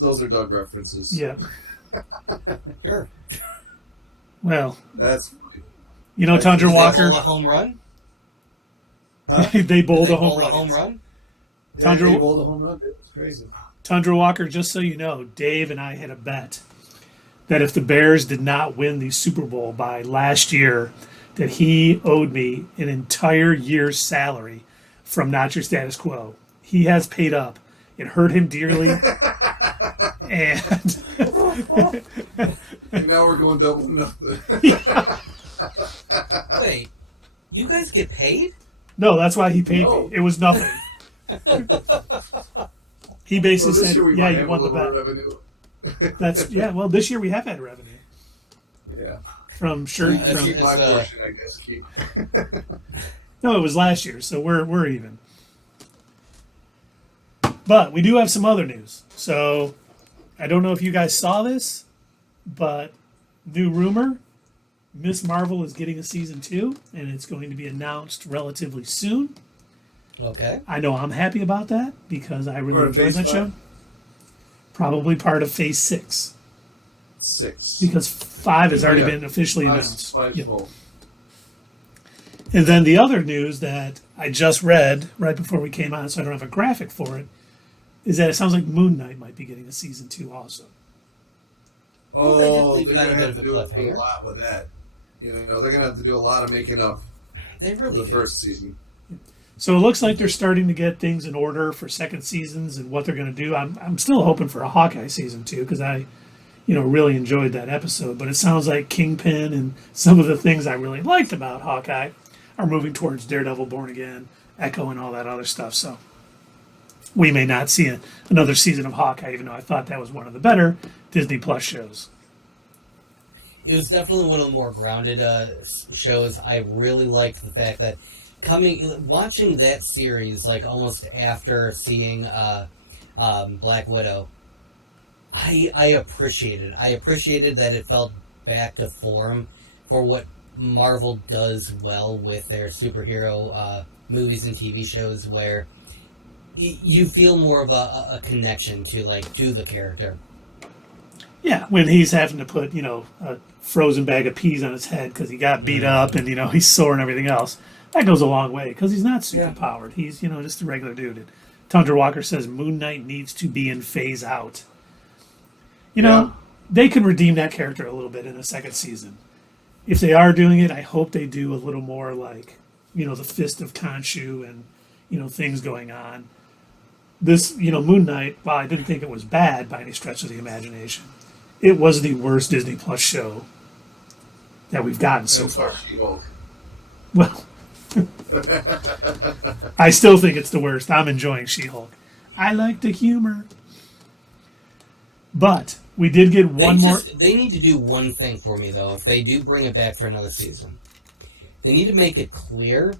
Those are Doug references. yeah, Sure. well, That's you know, Tundra Did they Walker, bowl a home run? they bowled Did a they home bowl run. a home run? Tundra- they bowled a home run. It was crazy. Tundra Walker, just so you know, Dave and I had a bet that if the Bears did not win the Super Bowl by last year, that he owed me an entire year's salary from Not Your Status Quo. He has paid up. It hurt him dearly. And And now we're going double nothing. Wait, you guys get paid? no, that's why he paid No. me. It was nothing. He basically Well, this said, year we yeah, might you have a won the little bet. revenue. That's yeah. Well, this year we have had revenue Yeah. from shirt. Yeah, From, Keep my It's, portion, I guess. Keep. no, it was last year, so we're even. But we do have some other news. So I don't know if you guys saw this, but new rumor: Miss Marvel is getting a season 2, and it's going to be announced relatively soon. Okay. I know I'm happy about that because I really Or enjoyed Phase that 5? show. Probably part of Phase 6 6. because 5 has already Yeah. been officially announced. Five Yep. full. And then the other news that I just read right before we came on, so I don't have a graphic for it, is that it sounds like Moon Knight might be getting a season 2 also. Oh, They they're just leave going that to a bit have of to a do cliffhanger. a lot with that. You know, they're going to have to do a lot of making up They for really the do. first season. So it looks like they're starting to get things in order for second seasons and what they're going to do. I'm still hoping for a Hawkeye season 2 because I, really enjoyed that episode. But it sounds like Kingpin and some of the things I really liked about Hawkeye are moving towards Daredevil, Born Again, Echo, and all that other stuff. So we may not see another season of Hawkeye, even though I thought that was one of the better Disney Plus shows. It was definitely one of the more grounded shows. I really liked the fact that watching that series like almost after seeing Black Widow, I appreciated it. I appreciated that it felt back to form for what Marvel does well with their superhero movies and TV shows, where you feel more of a connection to the character. Yeah, when he's having to put, a frozen bag of peas on his head because he got beat up and, he's sore and everything else, that goes a long way because he's not super powered. He's, just a regular dude. And Tundra Walker says Moon Knight needs to be in phase out. They can redeem that character a little bit in the second season. If they are doing it, I hope they do a little more like, the Fist of Khonshu and, things going on. This, Moon Knight, while I didn't think it was bad by any stretch of the imagination, it was the worst Disney Plus show that we've gotten so far. Well, I still think it's the worst. I'm enjoying She-Hulk. I like the humor. But we did get one more. They need to do one thing for me, though, if they do bring it back for another season. They need to make it clear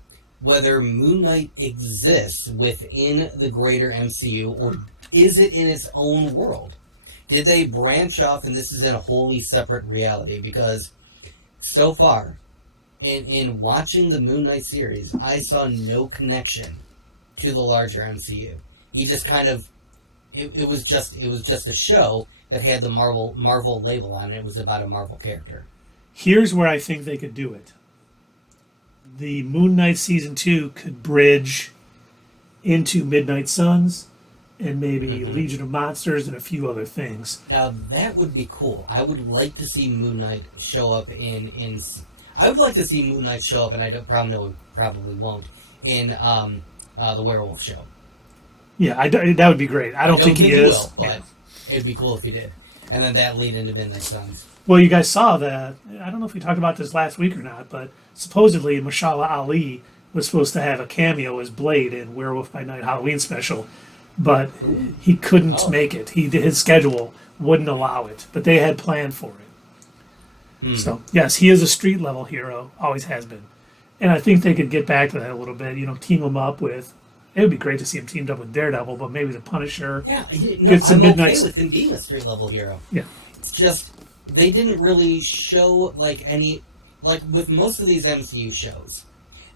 whether Moon Knight exists within the greater MCU, or is it in its own world? Did they branch off and this is in a wholly separate reality? Because so far, in watching the Moon Knight series, I saw no connection to the larger MCU. He just kind of... It was just a show that had the Marvel label on it. It was about a Marvel character. Here's where I think they could do it. The Moon Knight Season 2 could bridge into Midnight Suns and maybe Legion of Monsters and a few other things. Now, that would be cool. I would like to see Moon Knight show up in I would like to see Moon Knight show up, and I probably won't, in the Werewolf show. Yeah, that would be great. I don't think he is. Will, but it'd be cool if he did. And then that lead into Midnight Suns. Well, you guys saw that. I don't know if we talked about this last week or not, but supposedly Mashallah Ali was supposed to have a cameo as Blade in Werewolf by Night Halloween special, but he couldn't make it. His schedule wouldn't allow it, but they had planned for it. So, yes, he is a street-level hero, always has been. And I think they could get back to that a little bit, team him up with... It would be great to see him teamed up with Daredevil, but maybe the Punisher. Yeah, some I'm Midnight... okay with him being a street-level hero. Yeah. It's just, they didn't really show, any... with most of these MCU shows,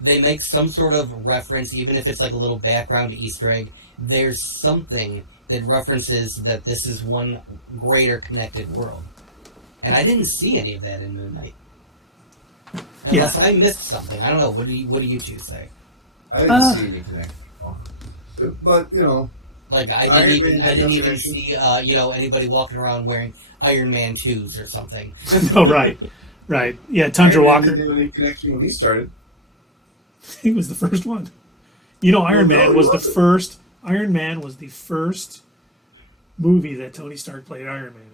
they make some sort of reference, even if it's a little background Easter egg. There's something that references that this is one greater connected world. And I didn't see any of that in Moon Knight. Unless I missed something. I don't know. What do you two say? I didn't see any connection. But, I didn't even see, anybody walking around wearing Iron Man 2s or something. Oh, right. Right. Yeah, Tundra Walker. Didn't have any connection when he started. He was the first one. Iron Man was the first... Iron Man was the first movie that Tony Stark played Iron Man in.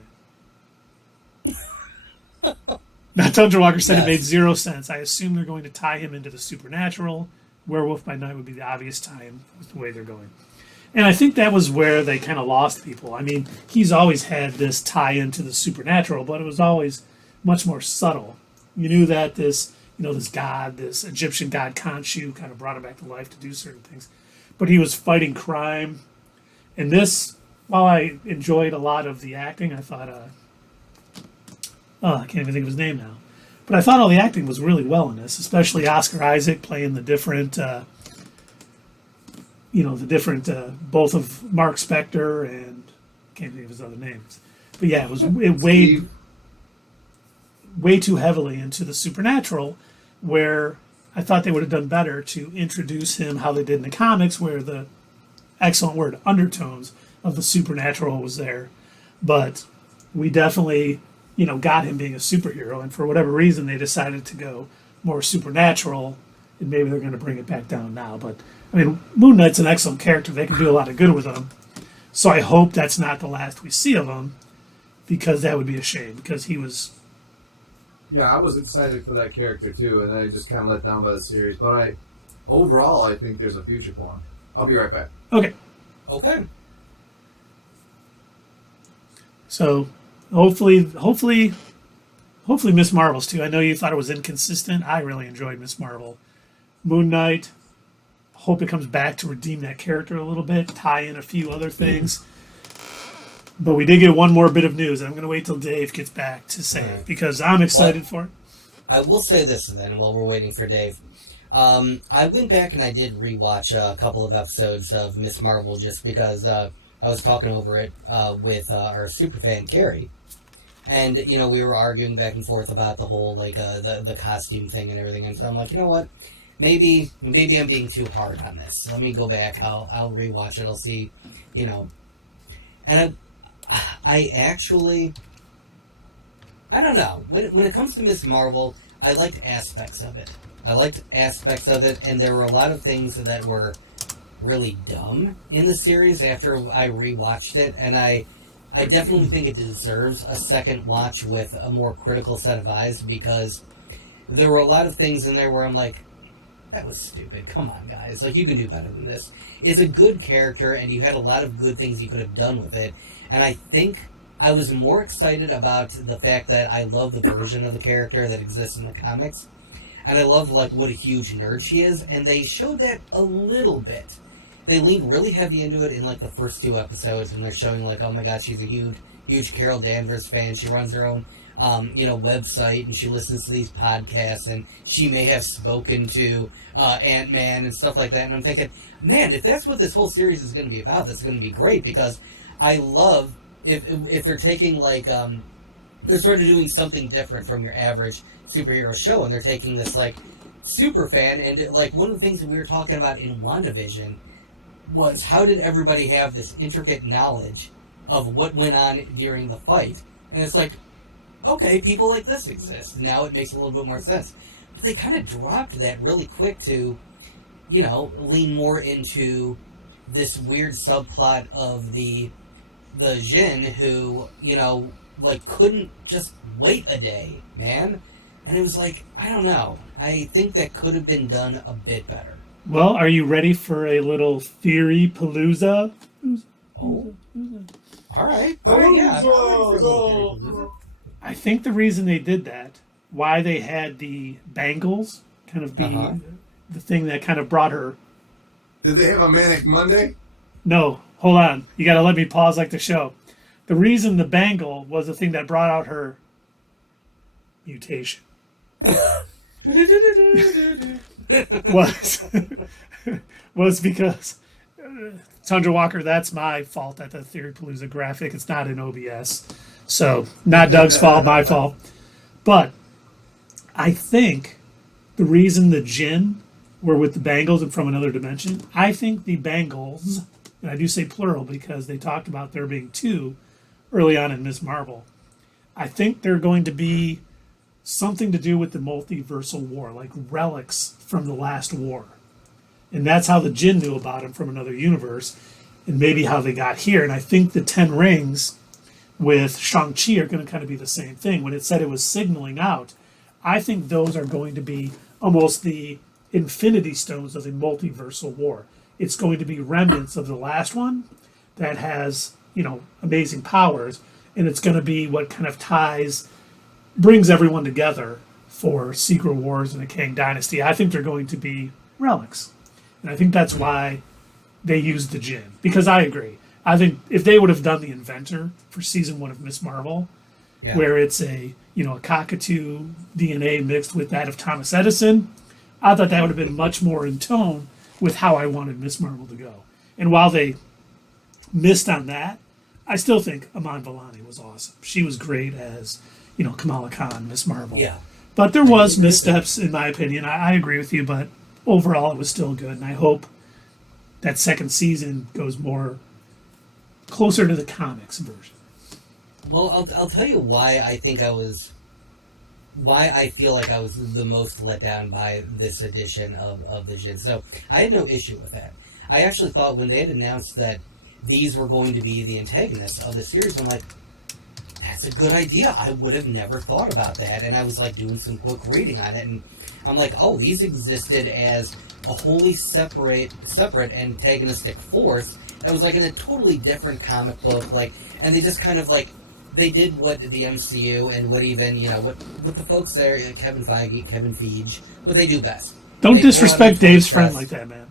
Now, Tundra Walker said it made zero sense. I assume they're going to tie him into the supernatural. Werewolf by Night would be the obvious tie-in with the way they're going. And I think that was where they kind of lost people. I mean, he's always had this tie-in to the supernatural, but it was always much more subtle. You knew that this god, this Egyptian god Khonshu kind of brought him back to life to do certain things. But he was fighting crime. And this, while I enjoyed a lot of the acting, I thought, I can't even think of his name now. But I thought all the acting was really well in this, especially Oscar Isaac playing the different, both of Mark Spector and I can't think of his other names. But yeah, it weighed way too heavily into the supernatural, where I thought they would have done better to introduce him how they did in the comics, where the excellent word undertones of the supernatural was there. But we definitely... got him being a superhero, and for whatever reason they decided to go more supernatural, and maybe they're going to bring it back down now. But, I mean, Moon Knight's an excellent character. They can do a lot of good with him. So I hope that's not the last we see of him, because that would be a shame, because he was... Yeah, I was excited for that character, too, and I just kind of let down by the series. But overall, I think there's a future for him. I'll be right back. Okay. So... Hopefully Miss Marvel's too. I know you thought it was inconsistent. I really enjoyed Miss Marvel. Moon Knight, hope it comes back to redeem that character a little bit, tie in a few other things. But we did get one more bit of news, and I'm going to wait till Dave gets back to say it, Right. because I'm excited for it. I will say this then, while we're waiting for Dave. I went back and I did rewatch a couple of episodes of Miss Marvel just because I was talking over it with our superfan Carrie, and we were arguing back and forth about the whole the costume thing and everything. And so I'm like, you know what? Maybe I'm being too hard on this. Let me go back. I'll rewatch it. I'll see, and I actually, I don't know. When it comes to Miss Marvel, I liked aspects of it. And there were a lot of things that were really dumb in the series after I rewatched it, and I definitely think it deserves a second watch with a more critical set of eyes, because there were a lot of things in there where I'm like, that was stupid. Come on, guys. Like, you can do better than this. It's a good character, and you had a lot of good things you could have done with it. And I think I was more excited about the fact that I love the version of the character that exists in the comics. And I love, what a huge nerd she is. And they showed that a little bit. They leaned really heavy into it in, the first 2 episodes. And they're showing, oh my god, she's a huge Carol Danvers fan. She runs her own website, and she listens to these podcasts, and she may have spoken to Ant-Man and stuff like that. And I'm thinking, man, if that's what this whole series is going to be about, that's going to be great, because I love if they're taking they're sort of doing something different from your average superhero show, and they're taking this super fan, and one of the things that we were talking about in WandaVision was, how did everybody have this intricate knowledge of what went on during the fight? And it's okay, people like this exist. Now it makes a little bit more sense. But they kind of dropped that really quick to, lean more into this weird subplot of the Jinn who, couldn't just wait a day, man. And it was I don't know. I think that could have been done a bit better. Well, are you ready for a little theory palooza? Oh. All right, yeah. I'm ready for a little theory palooza. I think the reason they did that, why they had the bangles kind of be the thing that kind of brought her. Did they have a Manic Monday? No, hold on. You got to let me pause the show. The reason the bangle was the thing that brought out her mutation was because Tundra Walker, that's my fault at the Theory Palooza graphic. It's not in OBS. So, not Doug's fault, my fault. But I think the reason the Jinn were with the Bangles and from another dimension, I think the Bangles, and I do say plural because they talked about there being 2 early on in Miss Marvel, I think they're going to be something to do with the multiversal war, like relics from the last war. And that's how the Jinn knew about him from another universe, and maybe how they got here. And I think the 10 rings with Shang-Chi are going to kind of be the same thing. When it said it was signaling out, I think those are going to be almost the Infinity Stones of the multiversal war. It's going to be remnants of the last one that has, amazing powers, and it's going to be what kind of brings everyone together for Secret Wars and the Kang Dynasty. I think they're going to be relics. And I think that's why they used the Jinn. Because I agree. I think if they would have done the Inventor for season 1 of Miss Marvel, where it's a cockatoo DNA mixed with that of Thomas Edison, I thought that would have been much more in tone with how I wanted Miss Marvel to go. And while they missed on that, I still think Iman Vellani was awesome. She was great as, Kamala Khan, Miss Marvel. Yeah. But there was missteps, in my opinion. I agree with you, but overall it was still good. And I hope that second season goes more closer to the comics version. Well, I'll tell you why I feel like I was the most let down by this edition of the Jinn. So I had no issue with that. I actually thought when they had announced that these were going to be the antagonists of the series, I'm like, that's a good idea. I would have never thought about that. And I was doing some quick reading on it, and I'm like, oh, these existed as a wholly separate antagonistic force that was in a totally different comic book, and they just kind of they did what the MCU and what even what the folks there, Kevin Feige, what they do best. Don't disrespect Dave's friend like that, man.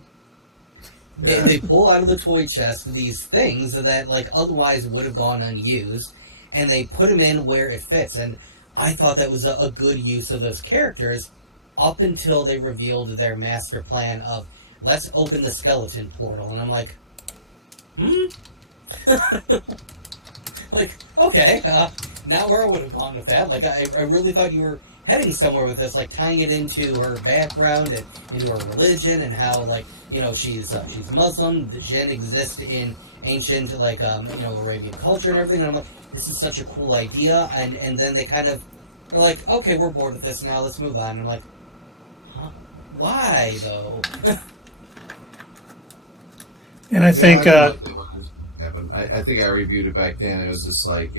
They pull out of the toy chest these things that like otherwise would have gone unused, and they put them in where it fits. And I thought that was a good use of those characters up until they revealed their master plan of let's open the skeleton portal. And I'm like, like, okay, not where I would have gone with that. Like, I really thought you were heading somewhere with this, like tying it into her background and into her religion and how, like, you know, she's Muslim. The jinn exist in ancient, like, you know, Arabian culture and everything. And I'm like, this is such a cool idea. And then they kind of are like, okay, we're bored with this now. Let's move on. And I'm like, huh? Why though? And I think happened. I think I reviewed it back then. It was just like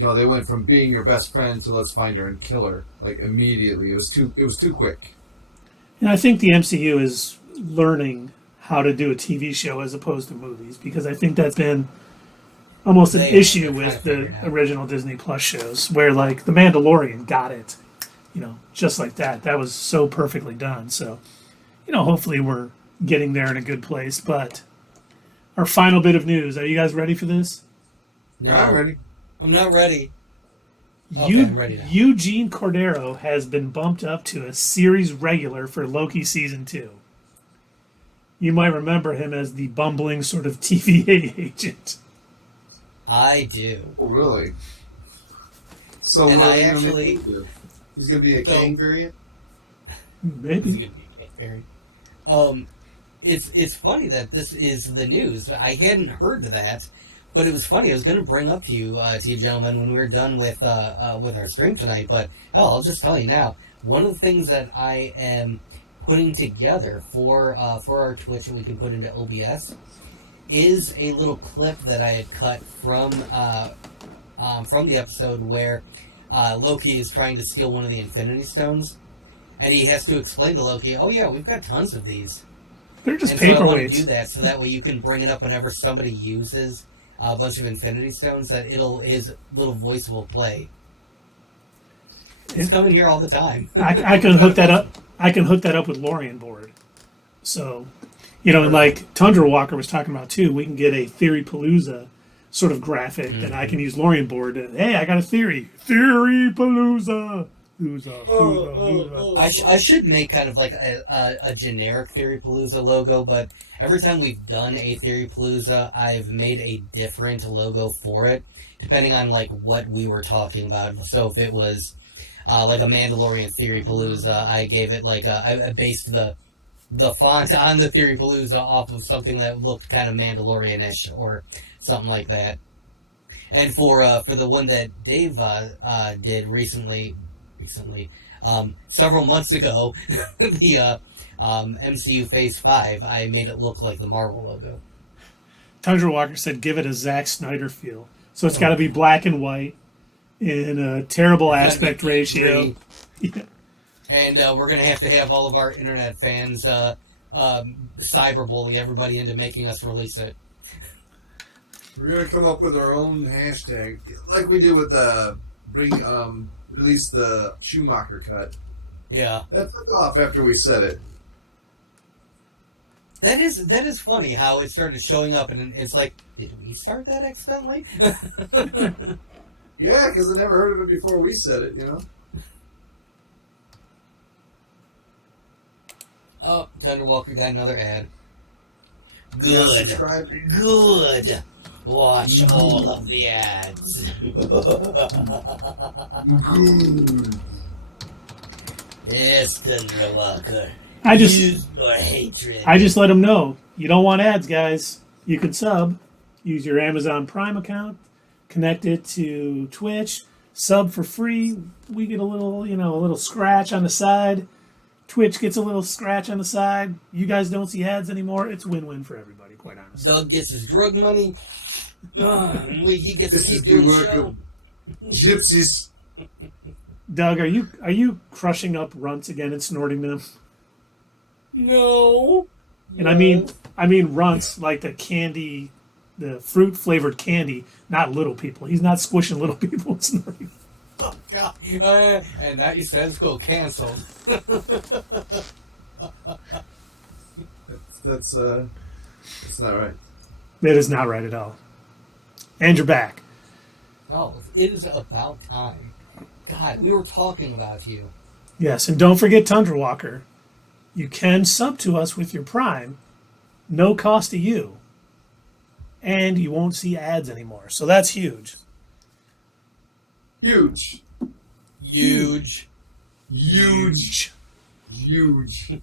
you know, they went from being your best friend to let's find her and kill her like immediately. It was too quick. And I think the MCU is learning how to do a TV show as opposed to movies, because I think that's been almost an issue with the original Disney Plus shows, where like The Mandalorian got it, you know, just like that. That was so perfectly done. So, you know, hopefully we're getting there in a good place. But our final bit of news. Are you guys ready for this? No, I'm ready. I'm not ready. Okay, I'm ready now. Eugene Cordero has been bumped up to a series regular for Loki Season 2. You might remember him as the bumbling sort of TVA agent. I do. Oh, really? So And what I are you gonna actually- make him do? He's gonna be a Kang variant? Is he Maybe. gonna be a fairy? It's funny that this is the news. I hadn't heard that, but it was funny. I was going to bring up to you gentlemen, when we were done with our stream tonight. But I'll just tell you now. One of the things that I am putting together for our Twitch that we can put into OBS is a little clip that I had cut from the episode where Loki is trying to steal one of the Infinity Stones, and he has to explain to Loki, "Oh yeah, we've got tons of these." They're just And so I want to paperweights. do that so that way you can bring it up whenever somebody uses a bunch of Infinity Stones, that his little voice will play. It's coming here all the time. I can hook that up. I can hook that up with Lorian board. So, you know, and like Tundra Walker was talking about too, we can get a Theory Palooza sort of graphic, and I can use Lorian board. Hey, I got a theory. Theory Palooza. I should make kind of like a generic Theory Palooza logo, but every time we've done a Theory Palooza, I've made a different logo for it, depending on like what we were talking about. So if it was like a Mandalorian Theory Palooza, I gave it like I based the font on the Theory Palooza off of something that looked kind of Mandalorian-ish or something like that. And for the one that Dave did recently, several months ago, the MCU Phase 5, I made it look like the Marvel logo. Tundra Walker said, "Give it a Zack Snyder feel." So it's got to be black and white in a terrible aspect ratio. Yeah. And we're going to have all of our internet fans cyberbully everybody into making us release it. We're gonna come up with our own hashtag, like we did with release the Schumacher cut. Yeah. That took off after we said it. That is funny how it started showing up, and it's like, did we start that accidentally? Yeah, because I never heard of it before we said it, you know? Oh, Thunder Walker got another ad. You gotta Good. subscribe. Good. Watch all of the ads. Yes, Thunder Walker. Use your hatred. I just let them know, you don't want ads, guys. You can sub. Use your Amazon Prime account. Connect it to Twitch. Sub for free. We get a little scratch on the side. Twitch gets a little scratch on the side. You guys don't see ads anymore. It's win-win for everybody, quite honestly. Doug gets his drug money. He gets to This keep is the doing the work show. of gypsies. Doug, are you crushing up runts again and snorting them? No. And I mean runts like the candy, the fruit flavored candy, not little people. He's not squishing little people and snorting. Oh, God. And that you said is go canceled. That's not right. That is not right at all. And you're back. Oh, it is about time. God, we were talking about you. Yes, and don't forget Tundra Walker. You can sub to us with your Prime, no cost to you, and you won't see ads anymore. So that's huge. Huge. Huge. Huge. Huge.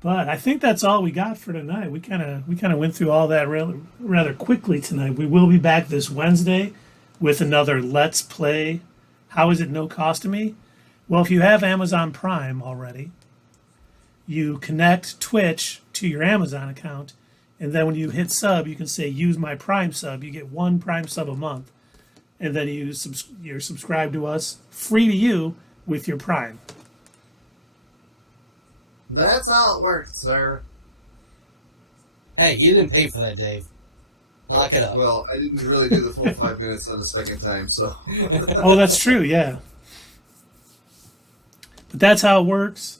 But I think that's all we got for tonight. We kind of went through all that rather quickly tonight. We will be back this Wednesday with another Let's Play. How is it no cost to me? Well, if you have Amazon Prime already, you connect Twitch to your Amazon account, and then when you hit sub, you can say use my Prime sub. You get one Prime sub a month, and then you're subscribed to us free to you with your Prime. That's how it works, sir. Hey, you didn't pay for that, Dave. Lock it up. Well, I didn't really do the full 5 minutes on the second time, so. Oh, that's true, yeah. But that's how it works.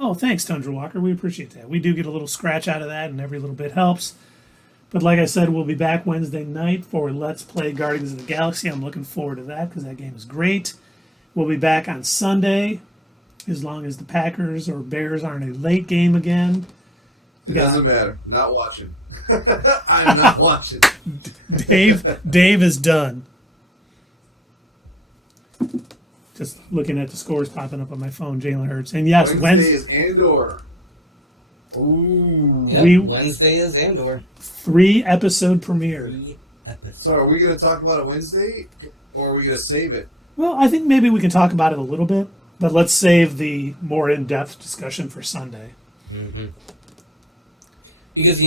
Oh, thanks, Tundra Walker. We appreciate that. We do get a little scratch out of that, and every little bit helps. But like I said, we'll be back Wednesday night for Let's Play Guardians of the Galaxy. I'm looking forward to that because that game is great. We'll be back on Sunday, as long as the Packers or Bears aren't a late game again. It doesn't matter. Not watching. I'm not watching. Dave is done. Just looking at the scores popping up on my phone, Jalen Hurts. And yes, Wednesday is Andor. Ooh. Yep, Wednesday is Andor. 3-episode premiere. So are we going to talk about it Wednesday, or are we going to save it? Well, I think maybe we can talk about it a little bit, but let's save the more in-depth discussion for Sunday. Mm-hmm. Because,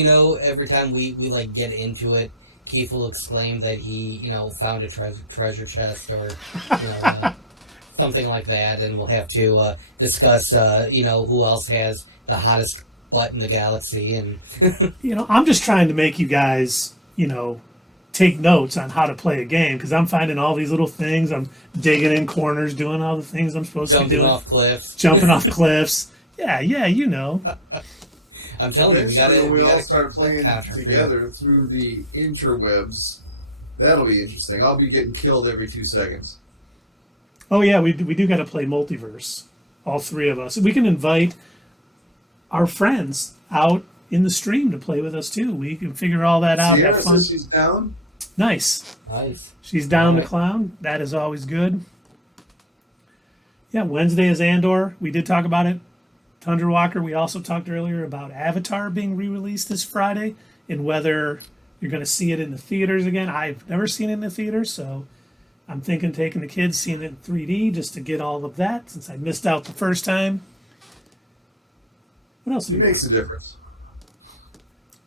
every time we like get into it, Keith will exclaim that he, found a treasure chest or, something like that, and we'll have to discuss, who else has the hottest butt in the galaxy. And I'm just trying to make you guys, take notes on how to play a game, because I'm finding all these little things. I'm digging in corners, doing all the things I'm supposed to be doing. Jumping off cliffs. Yeah, I'm telling you, we all start playing together through the interwebs. That'll be interesting. I'll be getting killed every 2 seconds. Oh yeah, we do got to play multiverse. All three of us. We can invite our friends out in the stream to play with us too. We can figure all that out. Sierra have fun. says she's down. Nice. She's down to clown. That is always good. Yeah, Wednesday is Andor. We did talk about it. Tundra Walker, we also talked earlier about Avatar being re-released this Friday and whether you're going to see it in the theaters again. I've never seen it in the theaters, so I'm thinking taking the kids, seeing it in 3D just to get all of that since I missed out the first time. What else? It makes a difference.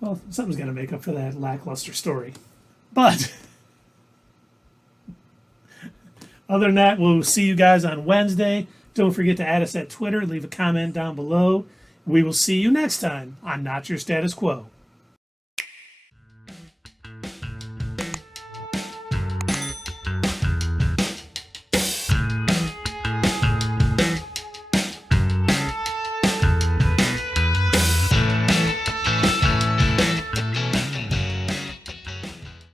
Well, something's going to make up for that lackluster story. But other than that, we'll see you guys on Wednesday. Don't forget to add us at Twitter. Leave a comment down below. We will see you next time on Not Your Status Quo.